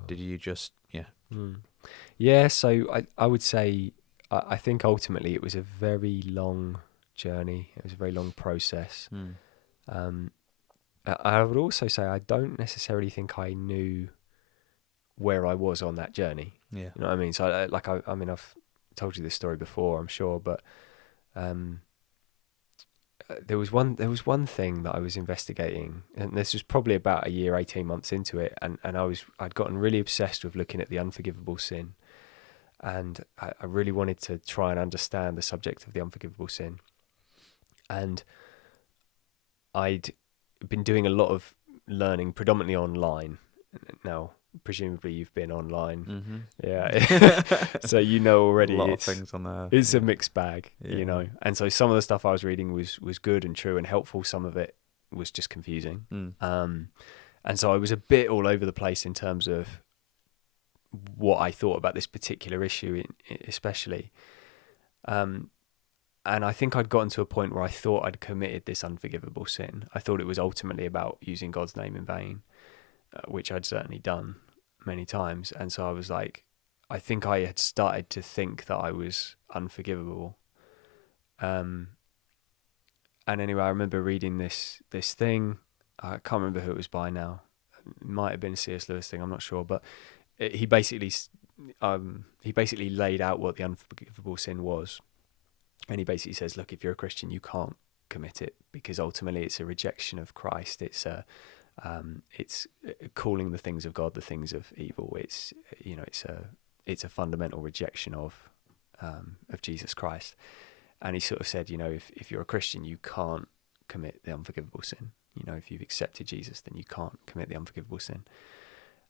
did you just Yeah, so I would say I think ultimately it was a very long journey. It was a very long process. I would also say I don't necessarily think I knew where I was on that journey. Yeah. You know what I mean? So I mean, I've told you this story before, I'm sure, but there was one thing that I was investigating, and this was probably about a year, 18 months into it, and I'd gotten really obsessed with looking at the unforgivable sin, and I really wanted to try and understand the subject of the unforgivable sin. And I'd been doing a lot of learning predominantly online. Now, presumably you've been online. Yeah. So you know already a lot of things on there. It's a mixed bag, you know. And so some of the stuff I was reading was good and true and helpful. Some of it was just confusing. And so I was a bit all over the place in terms of what I thought about this particular issue especially. And I think I'd gotten to a point where I thought I'd committed this unforgivable sin. I thought it was ultimately about using God's name in vain. which I'd certainly done many times. And so I was like, I think I had started to think that I was unforgivable. And anyway, I remember reading this thing. I can't remember who it was by now. It might have been a C.S. Lewis thing. I'm not sure, but he basically laid out what the unforgivable sin was, and he basically says, look, if you're a Christian, you can't commit it, because ultimately it's a rejection of Christ. It's calling the things of God the things of evil. It's a fundamental rejection of Jesus Christ. And he sort of said, if you're a Christian, you can't commit the unforgivable sin. If you've accepted Jesus, then you can't commit the unforgivable sin.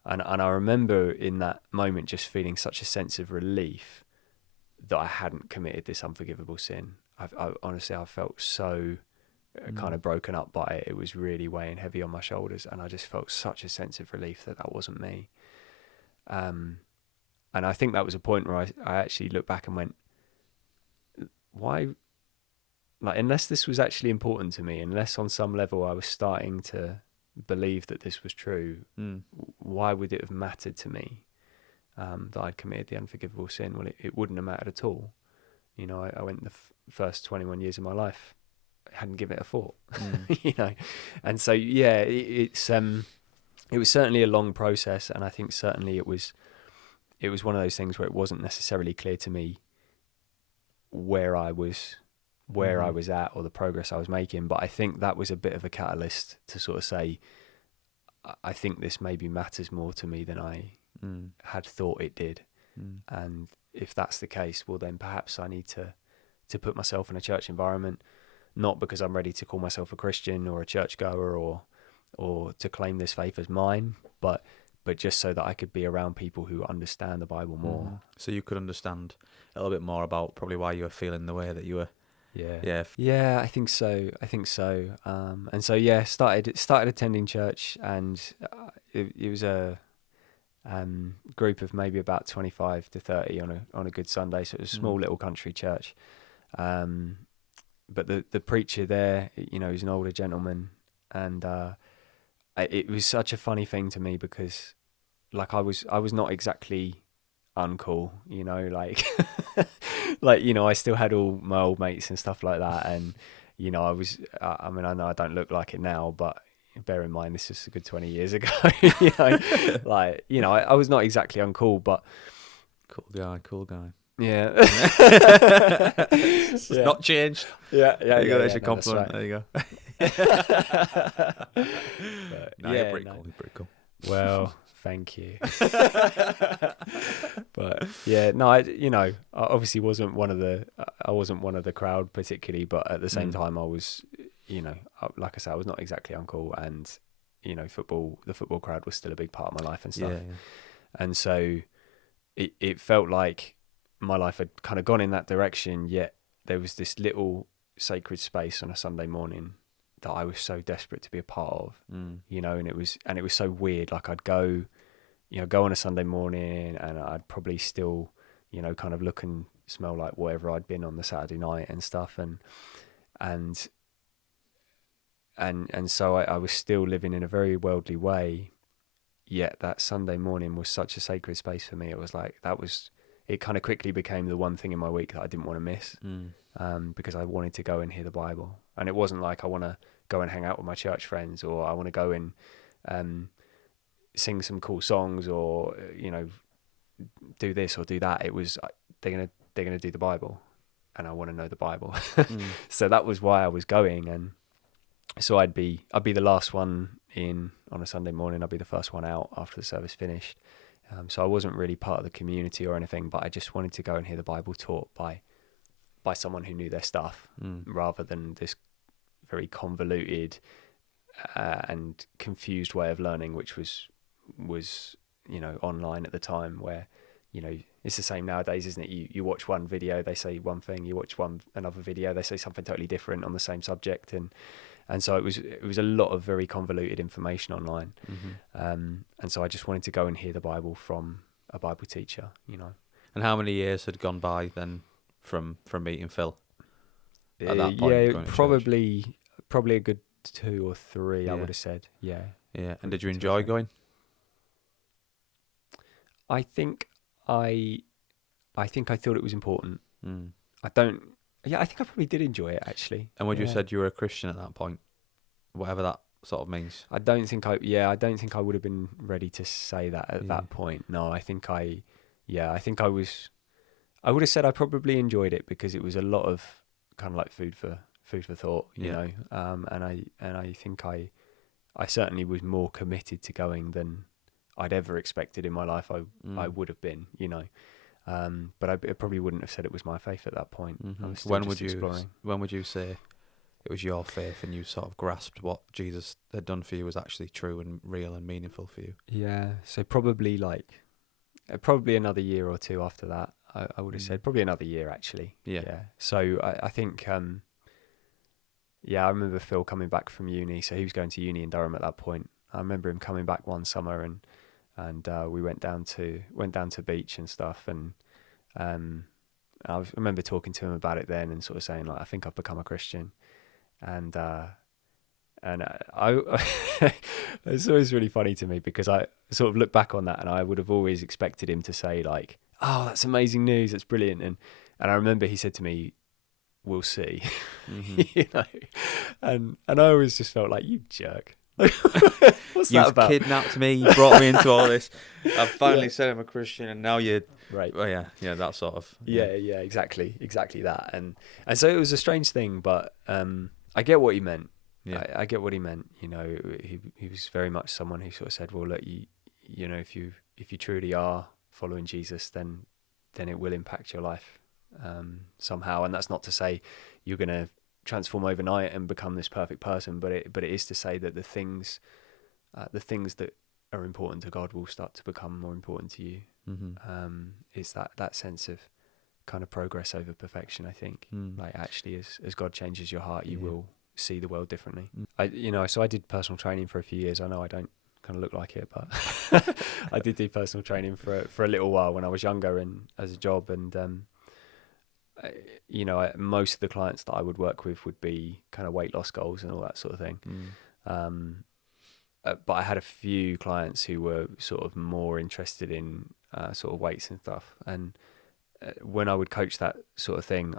And I remember in that moment just feeling such a sense of relief that I hadn't committed this unforgivable sin. I honestly, I felt so kind of broken up by it. It was really weighing heavy on my shoulders, and I just felt such a sense of relief that wasn't me. And I think that was a point where I actually looked back and went, why? Like, unless this was actually important to me, unless on some level I was starting to believe that this was true, why would it have mattered to me that I'd committed the unforgivable sin? Well, it wouldn't have mattered at all. I went the first 21 years of my life, hadn't given it a thought, and so it was certainly a long process, and I think certainly it was one of those things where it wasn't necessarily clear to me where I was at or the progress I was making, but I think that was a bit of a catalyst to sort of say, I think this maybe matters more to me than I had thought it did. And if that's the case, well, then perhaps I need to put myself in a church environment, not because I'm ready to call myself a Christian or a churchgoer or to claim this faith as mine, but just so that I could be around people who understand the Bible more. So you could understand a little bit more about probably why you were feeling the way that you were. Yeah, I think so. And so started attending church, and it was a group of maybe about 25 to 30 on a good Sunday. So it was a small little country church. But the preacher there, he's an older gentleman, and it was such a funny thing to me because, like, I was not exactly uncool, I still had all my old mates and stuff like that, and I know I don't look like it now, but bear in mind this is a good 20 years ago. I was not exactly uncool, but cool guy. Yeah. It's not changed. Yeah. There you go. There's your no, compliment. Right. There you go. You're pretty cool. You're pretty cool. Well, thank you. But yeah, no, I obviously wasn't one of the crowd particularly, but at the same time I was, like I said, I was not exactly uncool, and the football crowd was still a big part of my life and stuff. Yeah. And so it felt like my life had kind of gone in that direction, yet there was this little sacred space on a Sunday morning that I was so desperate to be a part of, and it was so weird. Like, I'd go on a Sunday morning, and I'd probably still, kind of look and smell like whatever I'd been on the Saturday night and stuff, and so I was still living in a very worldly way. Yet that Sunday morning was such a sacred space for me. It was like it kind of quickly became the one thing in my week that I didn't want to miss, because I wanted to go and hear the Bible. And it wasn't like I want to go and hang out with my church friends, or I want to go and sing some cool songs, or do this or do that. It was they're gonna do the Bible, and I want to know the Bible. So that was why I was going. And so I'd be the last one in on a Sunday morning. I'd be the first one out after the service finished. So I wasn't really part of the community or anything, but I just wanted to go and hear the Bible taught by someone who knew their stuff, rather than this very convoluted and confused way of learning, which was online at the time, where it's the same nowadays, isn't it? You watch one video, they say one thing. You watch another video, they say something totally different on the same subject, and so it was a lot of very convoluted information online. And so I just wanted to go and hear the Bible from a Bible teacher, And how many years had gone by then from meeting Phil? At that point, probably a good 2 or 3, I would have said. Yeah. And did you enjoy going? I think I thought it was important. Mm. I don't. Yeah, I think I probably did enjoy it actually. And would you Yeah. said you were a Christian at that point, whatever that sort of means? I don't think I. Yeah, I don't think I would have been ready to say that at Yeah. that point. No, I think I. Yeah, I think I was. I would have said I probably enjoyed it because it was a lot of kind of like food for thought, you Yeah. know. And I think I certainly was more committed to going than I'd ever expected in my life. I would have been, you know. But I probably wouldn't have said it was my faith at that point. I was still just exploring. When would you say it was your faith and you sort of grasped what Jesus had done for you was actually true and real and meaningful for you? Yeah, so probably probably another year or two after that. I would have said probably another year actually. Yeah. So I think I remember Phil coming back from uni. So he was going to uni in Durham at that point. I remember him coming back one summer and we went down to beach and stuff, and I remember talking to him about it then and sort of saying like, I think I've become a Christian, and I it's always really funny to me because I sort of look back on that and I would have always expected him to say like, oh, that's amazing news, that's brilliant, and I remember he said to me, we'll see. You know, and I always just felt like, you jerk. What's that about? You've kidnapped me, you brought me into all this. I've finally said I'm a Christian, and now you're right. Well, yeah, that sort of. Yeah, exactly that, and so it was a strange thing, but I get what he meant. Yeah. I get what he meant. You know, he was very much someone who sort of said, well, look, you know, if you truly are following Jesus, then it will impact your life somehow, and that's not to say you're going to transform overnight and become this perfect person, but it is to say that the things that are important to God will start to become more important to you. Is that sense of kind of progress over perfection, I think. Like actually as God changes your heart, you will see the world differently. So I did personal training for a few years. I know I don't kind of look like it, but I did do personal training for a little while when I was younger and as a job, and most of the clients that I would work with would be kind of weight loss goals and all that sort of thing. But I had a few clients who were sort of more interested in sort of weights and stuff. And when I would coach that sort of thing,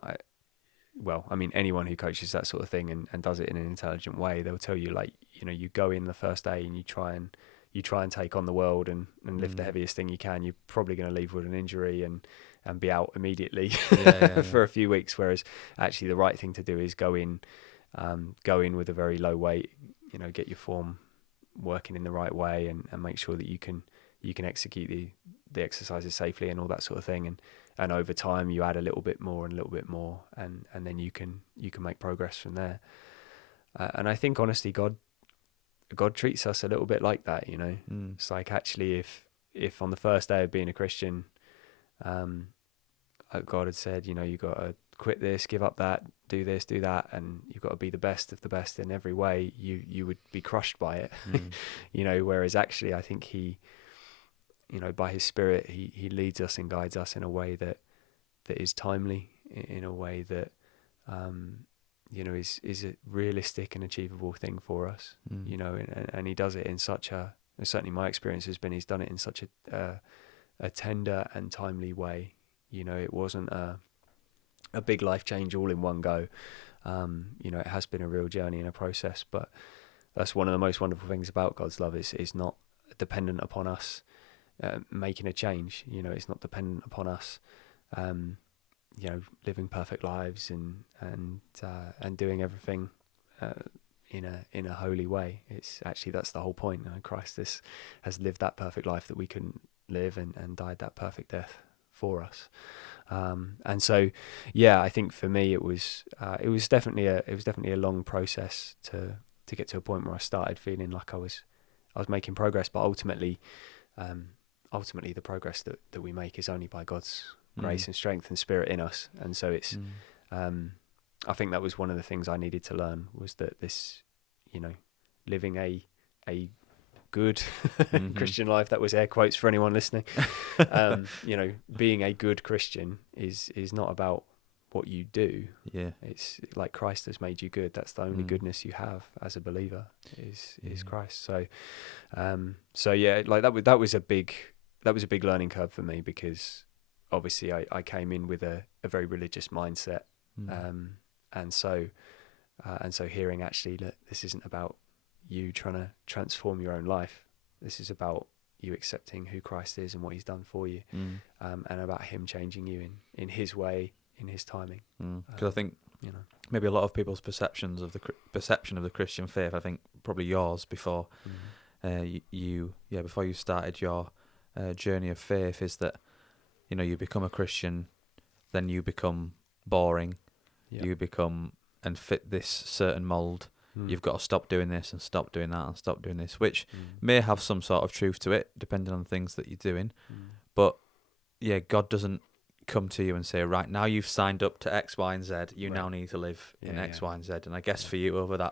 anyone who coaches that sort of thing and does it in an intelligent way, they'll tell you, like, you know, you go in the first day and you try and take on the world and lift the heaviest thing you can. You're probably going to leave with an injury and be out immediately for a few weeks. Whereas actually the right thing to do is go in with a very low weight, you know, get your form working in the right way and make sure that you can execute the exercises safely and all that sort of thing. And over time you add a little bit more and a little bit more, and then you can make progress from there. And I think honestly, God treats us a little bit like that, you know. It's like, actually, if on the first day of being a Christian, God had said, you know, you got to quit this, give up that, do this, do that, and you've got to be the best of the best in every way, you would be crushed by it. You know, whereas actually I think he, you know, by his Spirit, he leads us and guides us in a way that is timely, in a way that you know, is a realistic and achievable thing for us. You know, and he does it in such a, certainly my experience has been, he's done it in such a tender and timely way. You know, it wasn't a big life change all in one go. You know, it has been a real journey and a process, but that's one of the most wonderful things about God's love is not dependent upon us making a change. You know, it's not dependent upon us you know, living perfect lives and doing everything in a holy way. It's actually, that's the whole point. You know, Christ has lived that perfect life that we couldn't live and died that perfect death for us. And so, yeah, I think for me it was definitely a long process to get to a point where I started feeling like I was making progress, but ultimately the progress that we make is only by God's grace and strength and Spirit in us. And so it's I think that was one of the things I needed to learn, was that this, you know, living a good Christian life, that was air quotes for anyone listening, you know, being a good Christian is not about what you do. It's like Christ has made you good. That's the only goodness you have as a believer is Christ. So yeah, like that was a big a big learning curve for me, because obviously I came in with a very religious mindset. And so hearing actually that this isn't about you trying to transform your own life. This is about you accepting who Christ is and what he's done for you, and about him changing you in his way, in his timing. Because I think, maybe a lot of people's perception of the Christian faith, I think probably yours before before you started your journey of faith, is that, you become a Christian, then you become boring, you become and fit this certain mold. You've got to stop doing this and stop doing that and stop doing this, which may have some sort of truth to it, depending on the things that you're doing. But God doesn't come to you and say, right, now you've signed up to X, Y, and Z, you now need to live in X, Y, and Z. And I guess for you, over the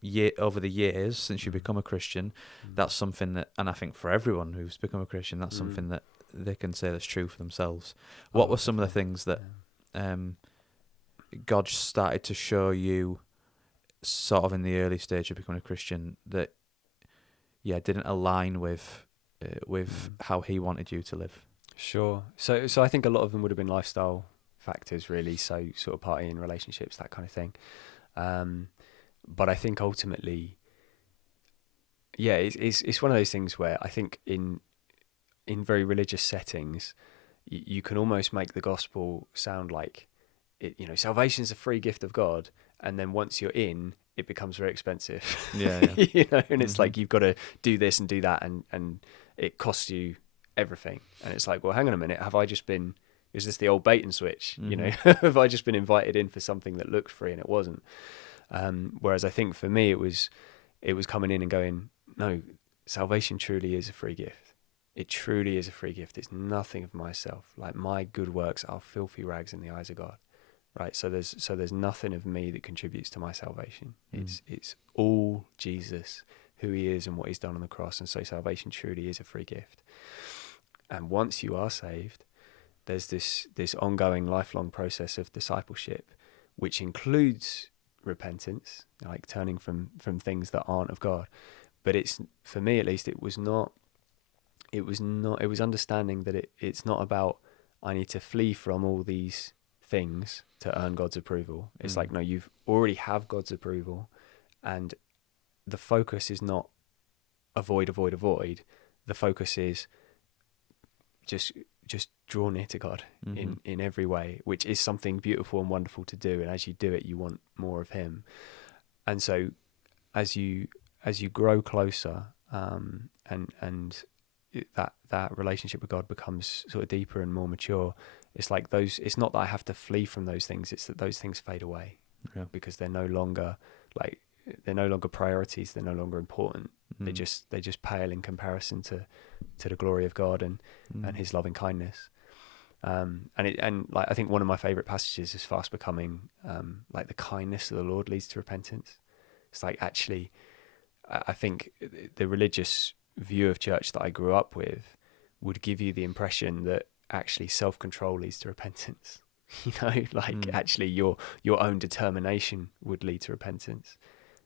years since you become a Christian, that's something that, and I think for everyone who's become a Christian, that's something that they can say that's true for themselves. What were some of the things that God started to show you sort of in the early stage of becoming a Christian that didn't align with how he wanted you to live? Sure. So I think a lot of them would have been lifestyle factors, really. So sort of partying, relationships, that kind of thing. But I think ultimately, it's one of those things where I think in very religious settings, you can almost make the gospel sound like salvation is a free gift of God, and then once you're in, it becomes very expensive. And it's like you've got to do this and do that, and it costs you everything. And it's like, well, hang on a minute, is this the old bait and switch? Have I just been invited in for something that looked free and it wasn't? Whereas I think for me, it was coming in and going, no, salvation truly is a free gift. It truly is a free gift. It's nothing of myself. Like, my good works are filthy rags in the eyes of God. Right. So there's nothing of me that contributes to my salvation. It's all Jesus, who he is and what he's done on the cross. And so salvation truly is a free gift. And once you are saved, there's this ongoing lifelong process of discipleship, which includes repentance, like turning from things that aren't of God. But it's, for me at least, it was understanding that it's not about, I need to flee from all these things to earn God's approval. It's like, no, you've already have God's approval, and the focus is not avoid. The focus is just draw near to God in every way, which is something beautiful and wonderful to do. And as you do it, you want more of him. And so as you grow closer, and that relationship with God becomes sort of deeper and more mature, it's like it's not that I have to flee from those things, it's that those things fade away because they're no longer priorities, they're no longer important. They just pale in comparison to the glory of God and his loving kindness. And I think one of my favorite passages is fast becoming like the kindness of the Lord leads to repentance. It's like, actually, I think the religious view of church that I grew up with would give you the impression that actually self-control leads to repentance. Actually your own determination would lead to repentance.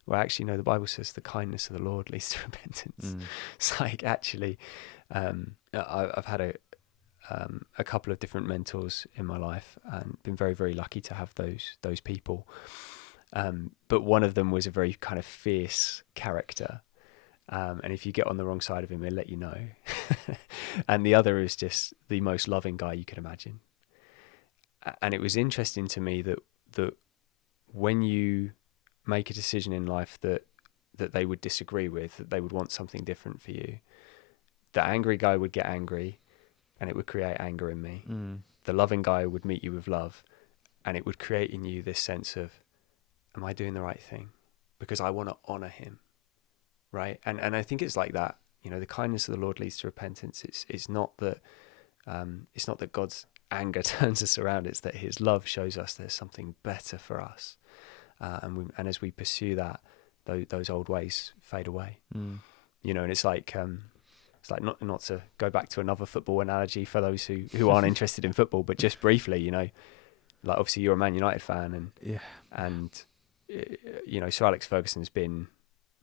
Well, actually, no, the Bible says the kindness of the Lord leads to repentance. It's like, actually, I've had a couple of different mentors in my life and been very, very lucky to have those people. But one of them was a very kind of fierce character. And if you get on the wrong side of him, he'll let you know. And the other is just the most loving guy you could imagine. And it was interesting to me that when you make a decision in life that they would disagree with, that they would want something different for you, the angry guy would get angry and it would create anger in me. The loving guy would meet you with love and it would create in you this sense of, am I doing the right thing? Because I want to honor him. Right. And I think it's like that, the kindness of the Lord leads to repentance. It's not that God's anger turns us around. It's that his love shows us there's something better for us. And as we pursue that, those old ways fade away. And it's like not to go back to another football analogy for those who aren't interested in football, but just briefly, like obviously you're a Man United fan and Sir Alex Ferguson's been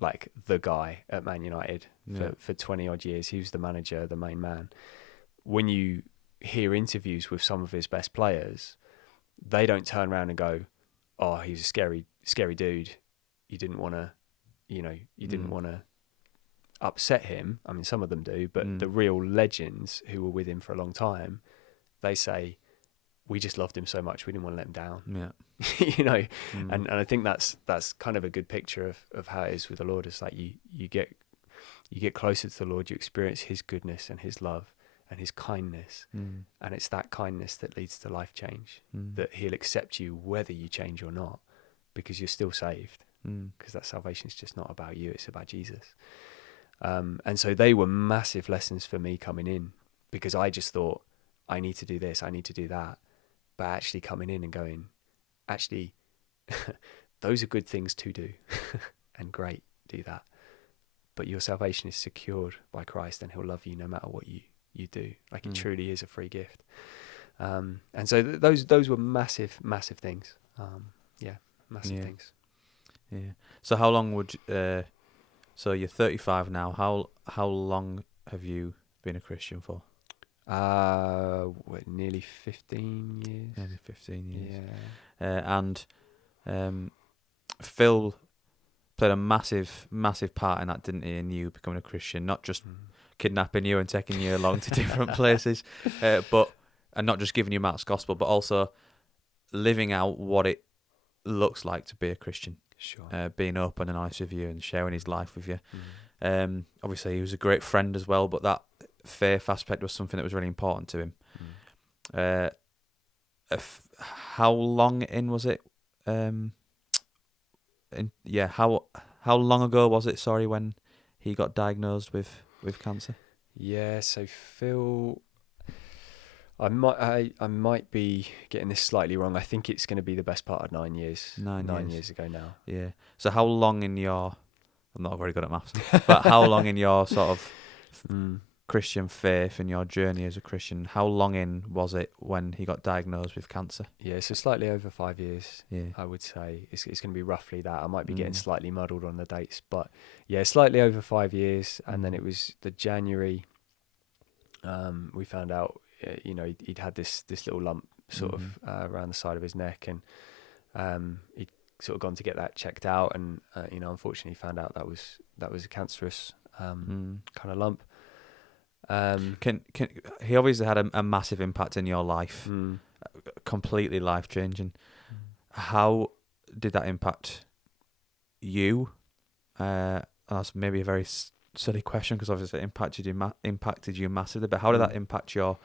like the guy at Man United Yeah. for 20 odd years. He was the manager, the main man. When you hear interviews with some of his best players, they don't turn around and go, "Oh, he's a scary dude. You didn't want to, you didn't want to upset him." I mean, some of them do, but the real legends who were with him for a long time, they say, "We just loved him so much, we didn't want to let him down." Yeah. And I think that's kind of a good picture of how it is with the Lord. It's like you get closer to the Lord, you experience His goodness and His love and His kindness, and it's that kindness that leads to life change. That He'll accept you whether you change or not, because you're still saved. Because that salvation is just not about you; it's about Jesus. And so they were massive lessons for me coming in, because I just thought, I need to do this, I need to do that, but actually coming in and going, actually, those are good things to do, and great, do that. But your salvation is secured by Christ, and He'll love you no matter what you do. Like, it truly is a free gift. And so those were massive things. Massive things. Yeah. So how long would so you're 35 now? How long have you been a Christian for? Nearly 15 years. Nearly 15 years. Yeah. And Phil played a massive part in that, didn't he? In you becoming a Christian, not just kidnapping you and taking you along to different places, and not just giving you Mark's gospel, but also living out what it looks like to be a Christian. Sure. Being open and honest with you and sharing his life with you. Obviously, he was a great friend as well, but that faith aspect was something that was really important to him. How long in was it? How long ago was it? Sorry, when he got diagnosed with cancer. Yeah. So Phil, I might be getting this slightly wrong. I think it's going to be the best part of 9 years. 9 years ago now. Yeah. So how long in your? I'm not very good at maths, but how long in your sort of Christian faith and your journey as a Christian? How long in was it when he got diagnosed with cancer? Yeah, so slightly over 5 years. Yeah. I would say it's going to be roughly that. I might be getting slightly muddled on the dates, but yeah, slightly over 5 years. And then it was the January. We found out, he'd had this little lump sort of around the side of his neck, and he'd sort of gone to get that checked out, and unfortunately found out that was a cancerous kind of lump. He obviously had a massive impact in your life, completely life changing. How did that impact you? That's maybe a very silly question, because obviously it impacted you massively. But how did that impact your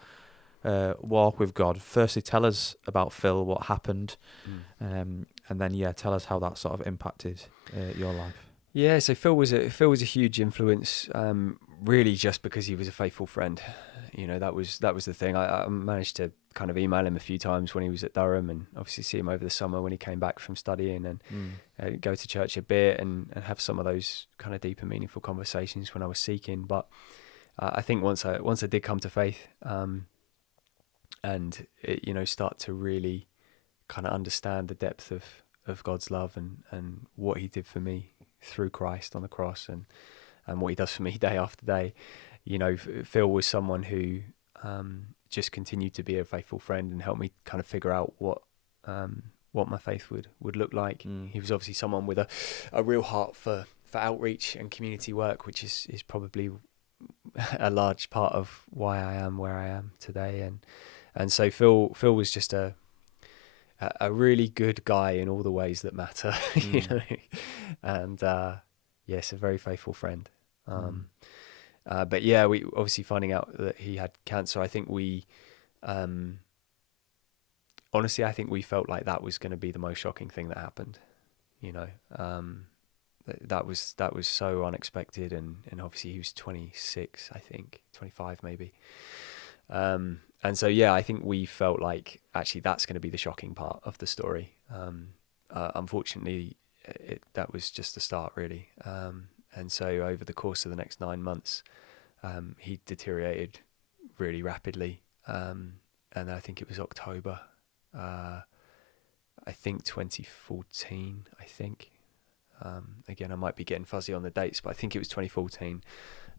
walk with God? Firstly, tell us about Phil, what happened, and then tell us how that sort of impacted your life. Yeah, so Phil was a huge influence, really just because he was a faithful friend. That was the thing. I managed to kind of email him a few times when he was at Durham, and obviously see him over the summer when he came back from studying, and go to church a bit and have some of those kind of deep and meaningful conversations when I was seeking. But I think once I did come to faith, and start to really kind of understand the depth of God's love and what He did for me through Christ on the cross, and what He does for me day after day. Phil was someone who just continued to be a faithful friend and helped me kind of figure out what my faith would look like. He was obviously someone with a real heart for outreach and community work, which is probably a large part of why I am where I am today. And so Phil was just a really good guy in all the ways that matter, and yes, a very faithful friend. But yeah, we obviously finding out that he had cancer, I think we, honestly, I think we felt like that was going to be the most shocking thing that happened. That was so unexpected, and obviously he was 26, I think 25 maybe. And so, yeah, I think we felt like actually that's going to be the shocking part of the story. Unfortunately, that was just the start, really. And so over the course of the next 9 months, he deteriorated really rapidly. And I think it was October, I think 2014, Again, I might be getting fuzzy on the dates, but I think it was 2014.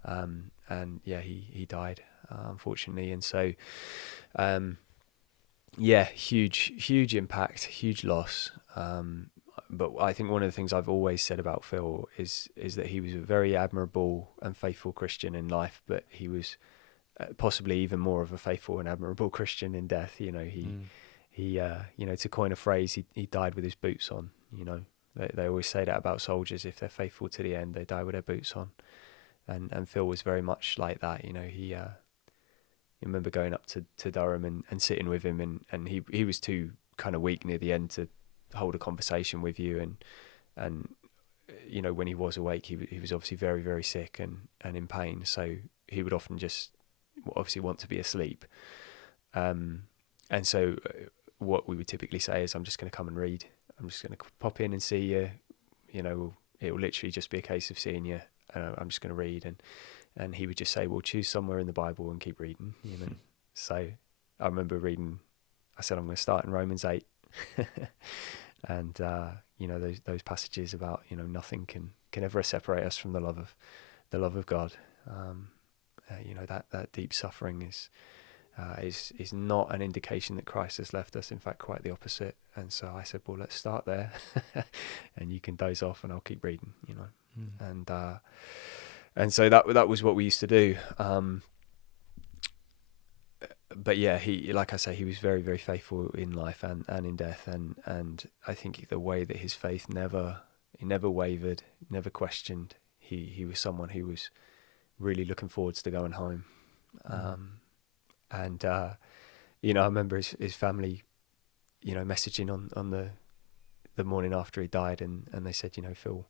And yeah, he died, unfortunately. And so, yeah, huge impact, huge loss. But I think one of the things I've always said about Phil is that he was a very admirable and faithful Christian in life, but he was possibly even more of a faithful and admirable Christian in death. You know, he to coin a phrase, he died with his boots on. You know, they always say that about soldiers: if they're faithful to the end, they die with their boots on. And Phil was very much like that. You know, he. I remember going up to Durham and sitting with him, and he was too kind of weak near the end to hold a conversation with you, and you know, when he was awake, he was obviously very, very sick and in pain, so he would often just obviously want to be asleep, and so what we would typically say is, I'm just going to come and read, I'm just going to pop in and see you, you know, it will literally just be a case of seeing you, I'm just going to read, and he would just say, well, choose somewhere in the Bible and keep reading, you know. So I remember reading, I said, I'm going to start in Romans 8. And, you know, those passages about, you know, nothing can ever separate us from the love of God. You know, that deep suffering is not an indication that Christ has left us. In fact, quite the opposite. And so I said, well, let's start there and you can doze off and I'll keep reading, you know. And so that was what we used to do. But yeah, he, like I say, he was very, very faithful in life and in death. And I think the way that his faith never wavered, never questioned. He was someone who was really looking forwards to going home. You know, I remember his family, you know, messaging on the morning after he died, and they said, you know, Phil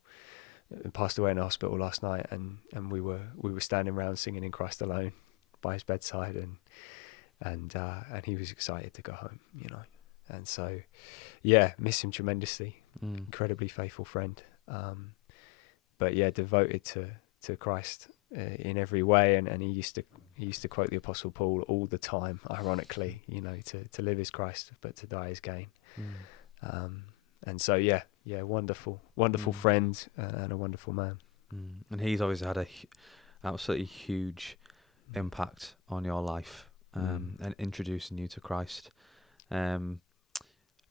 passed away in the hospital last night, and we were standing around singing In Christ Alone by his bedside, and he was excited to go home, you know. And so, yeah, miss him tremendously. Incredibly faithful friend, but yeah, devoted to Christ in every way. And he used to quote the Apostle Paul all the time, ironically, you know, to live is Christ, but to die is gain. And so, yeah, wonderful friend and a wonderful man. And he's always had a absolutely huge impact on your life, and introducing you to Christ.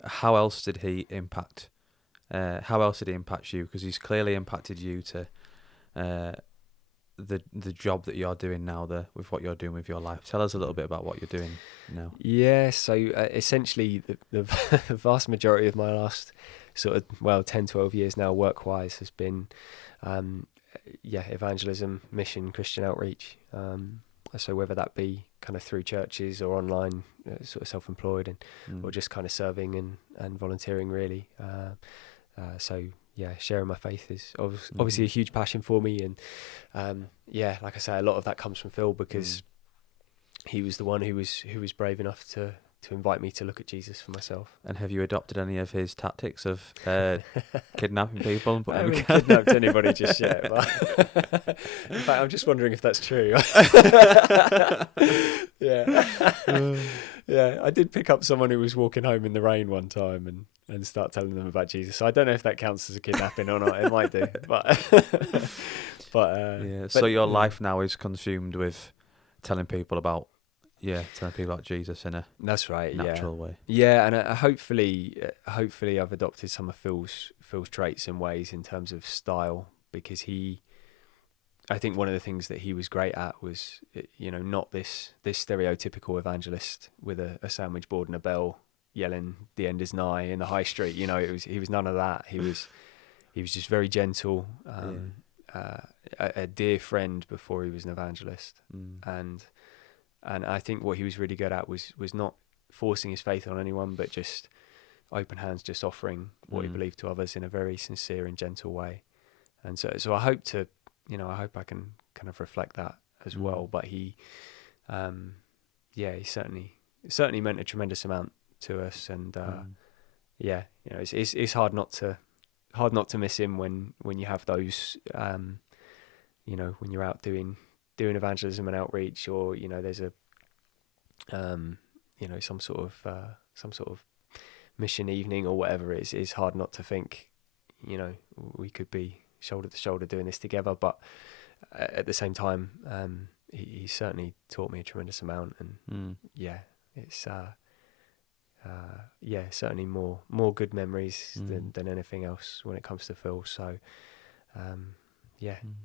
How else did he impact? How else did he impact you? Because he's clearly impacted you to the job that you're doing now, with what you're doing with your life. Tell us a little bit about what you're doing now. Yeah, so essentially the vast majority of my last sort of 10, 12 years now work-wise has been evangelism, mission, Christian outreach. So whether that be kind of through churches or online, sort of self-employed, or just kind of serving and volunteering, really. So yeah, sharing my faith is obviously a huge passion for me, and like I say, a lot of that comes from Phil, because he was the one who was brave enough to invite me to look at Jesus for myself. And have you adopted any of his tactics of kidnapping people and putting I haven't kidnapped anybody just yet, but in fact, I'm just wondering if that's true. Yeah, I did pick up someone who was walking home in the rain one time and start telling them about Jesus. So I don't know if that counts as a kidnapping or not. It might do, but So your life now is consumed with telling people about Jesus in a natural way. Yeah, and hopefully I've adopted some of Phil's traits and ways in terms of style, because I think one of the things that he was great at was, you know, not this stereotypical evangelist with a sandwich board and a bell yelling "the end is nigh" in the high street. You know, he was none of that. He was just very gentle, a dear friend before he was an evangelist, and I think what he was really good at was not forcing his faith on anyone, but just open hands, just offering what he believed to others in a very sincere and gentle way. And so I hope I can kind of reflect that as well. But he certainly meant a tremendous amount to us, and you know, it's hard not to miss him when you have those, you know, when you're out doing evangelism and outreach, or, you know, there's a you know, some sort of mission evening or whatever. It's hard not to think, we could be shoulder to shoulder doing this together, but at the same time, he certainly taught me a tremendous amount, and it's certainly more good memories than anything else when it comes to Phil. So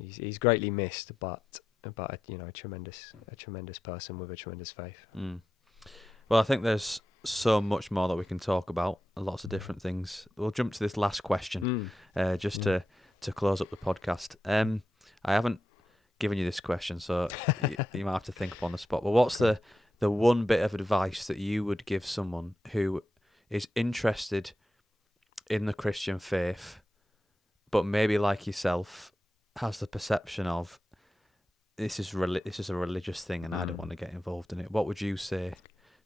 he's greatly missed, but a tremendous person with a tremendous faith. Well, I think there's so much more that we can talk about, lots of different things. We'll jump to this last question, to close up the podcast. I haven't given you this question, so you might have to think upon the spot. But what's the one bit of advice that you would give someone who is interested in the Christian faith, but maybe like yourself has the perception of this is a religious thing and I don't want to get involved in it? What would you say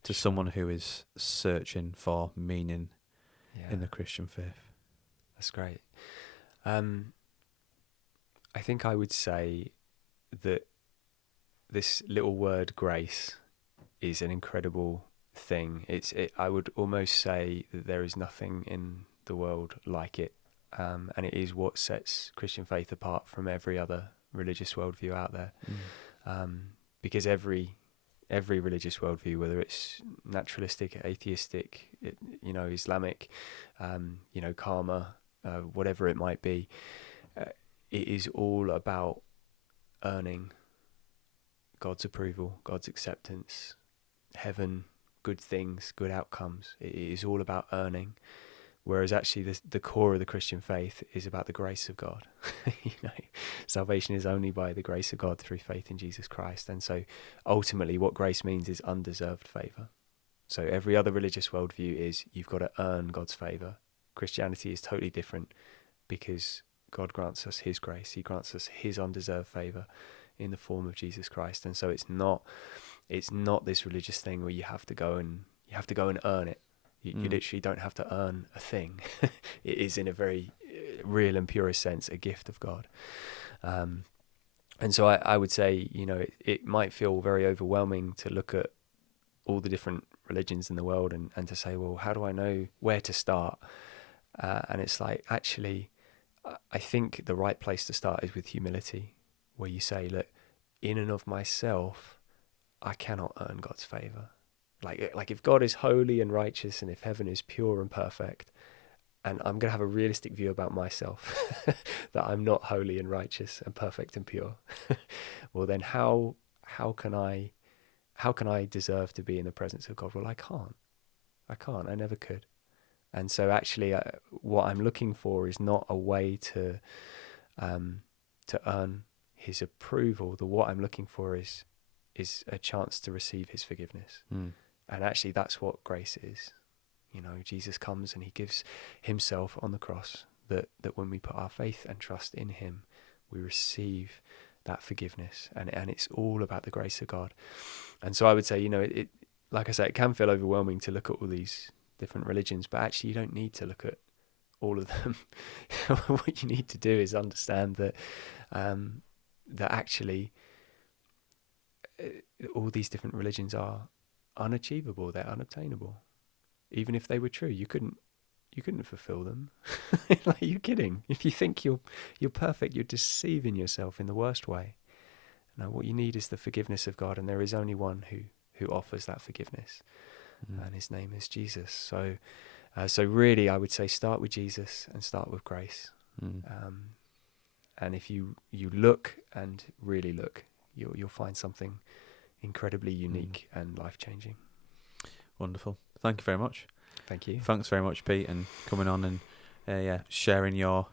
to someone who is searching for meaning in the Christian faith? That's great. I think I would say that this little word grace is an incredible thing. I would almost say that there is nothing in the world like it, and it is what sets Christian faith apart from every other religious worldview out there. Because every religious worldview, whether it's naturalistic, atheistic, Islamic, karma, whatever it might be, it is all about earning God's approval, God's acceptance, heaven, good things, good outcomes. It is all about earning, whereas actually the core of the Christian faith is about the grace of God. Salvation is only by the grace of God through faith in Jesus Christ. And so ultimately what grace means is undeserved favour. So every other religious worldview is you've got to earn God's favour. Christianity is totally different because God grants us his grace. He grants us his undeserved favour in the form of Jesus Christ. And so it's not this religious thing where you have to go and earn it. You literally don't have to earn a thing. It is, in a very real and purest sense, a gift of God. And so I would say, it might feel very overwhelming to look at all the different religions in the world and to say, well, how do I know where to start? And it's like, actually, I think the right place to start is with humility, where you say, look, in and of myself, I cannot earn God's favour. Like if God is holy and righteous and if heaven is pure and perfect, and I'm going to have a realistic view about myself that I'm not holy and righteous and perfect and pure, well then how can I deserve to be in the presence of God? Well, I can't. I never could. And so actually what I'm looking for is not a way to earn his approval. What I'm looking for is a chance to receive his forgiveness. And actually that's what grace is. Jesus comes and he gives himself on the cross, that when we put our faith and trust in him, we receive that forgiveness. And it's all about the grace of God. And so I would say, it like I say, it can feel overwhelming to look at all these different religions, but actually you don't need to look at all of them. What you need to do is understand that actually all these different religions are unachievable, they're unobtainable. Even if they were true, you couldn't fulfill them. Like, are you kidding? If you think you're perfect, you're deceiving yourself in the worst way. No, what you need is the forgiveness of God, and there is only one who offers that forgiveness, and his name is Jesus. So really, I would say start with Jesus and start with grace. And if you look and really look, you'll find something incredibly unique and life-changing. Wonderful. Thank you very much. Thank you. Thanks very much, Pete, and coming on and sharing your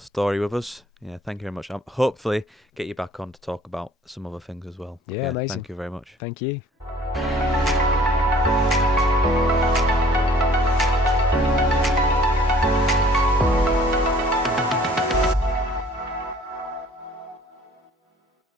story with us. Yeah, thank you very much. I'll hopefully get you back on to talk about some other things as well. Yeah, amazing. Thank you very much. Thank you.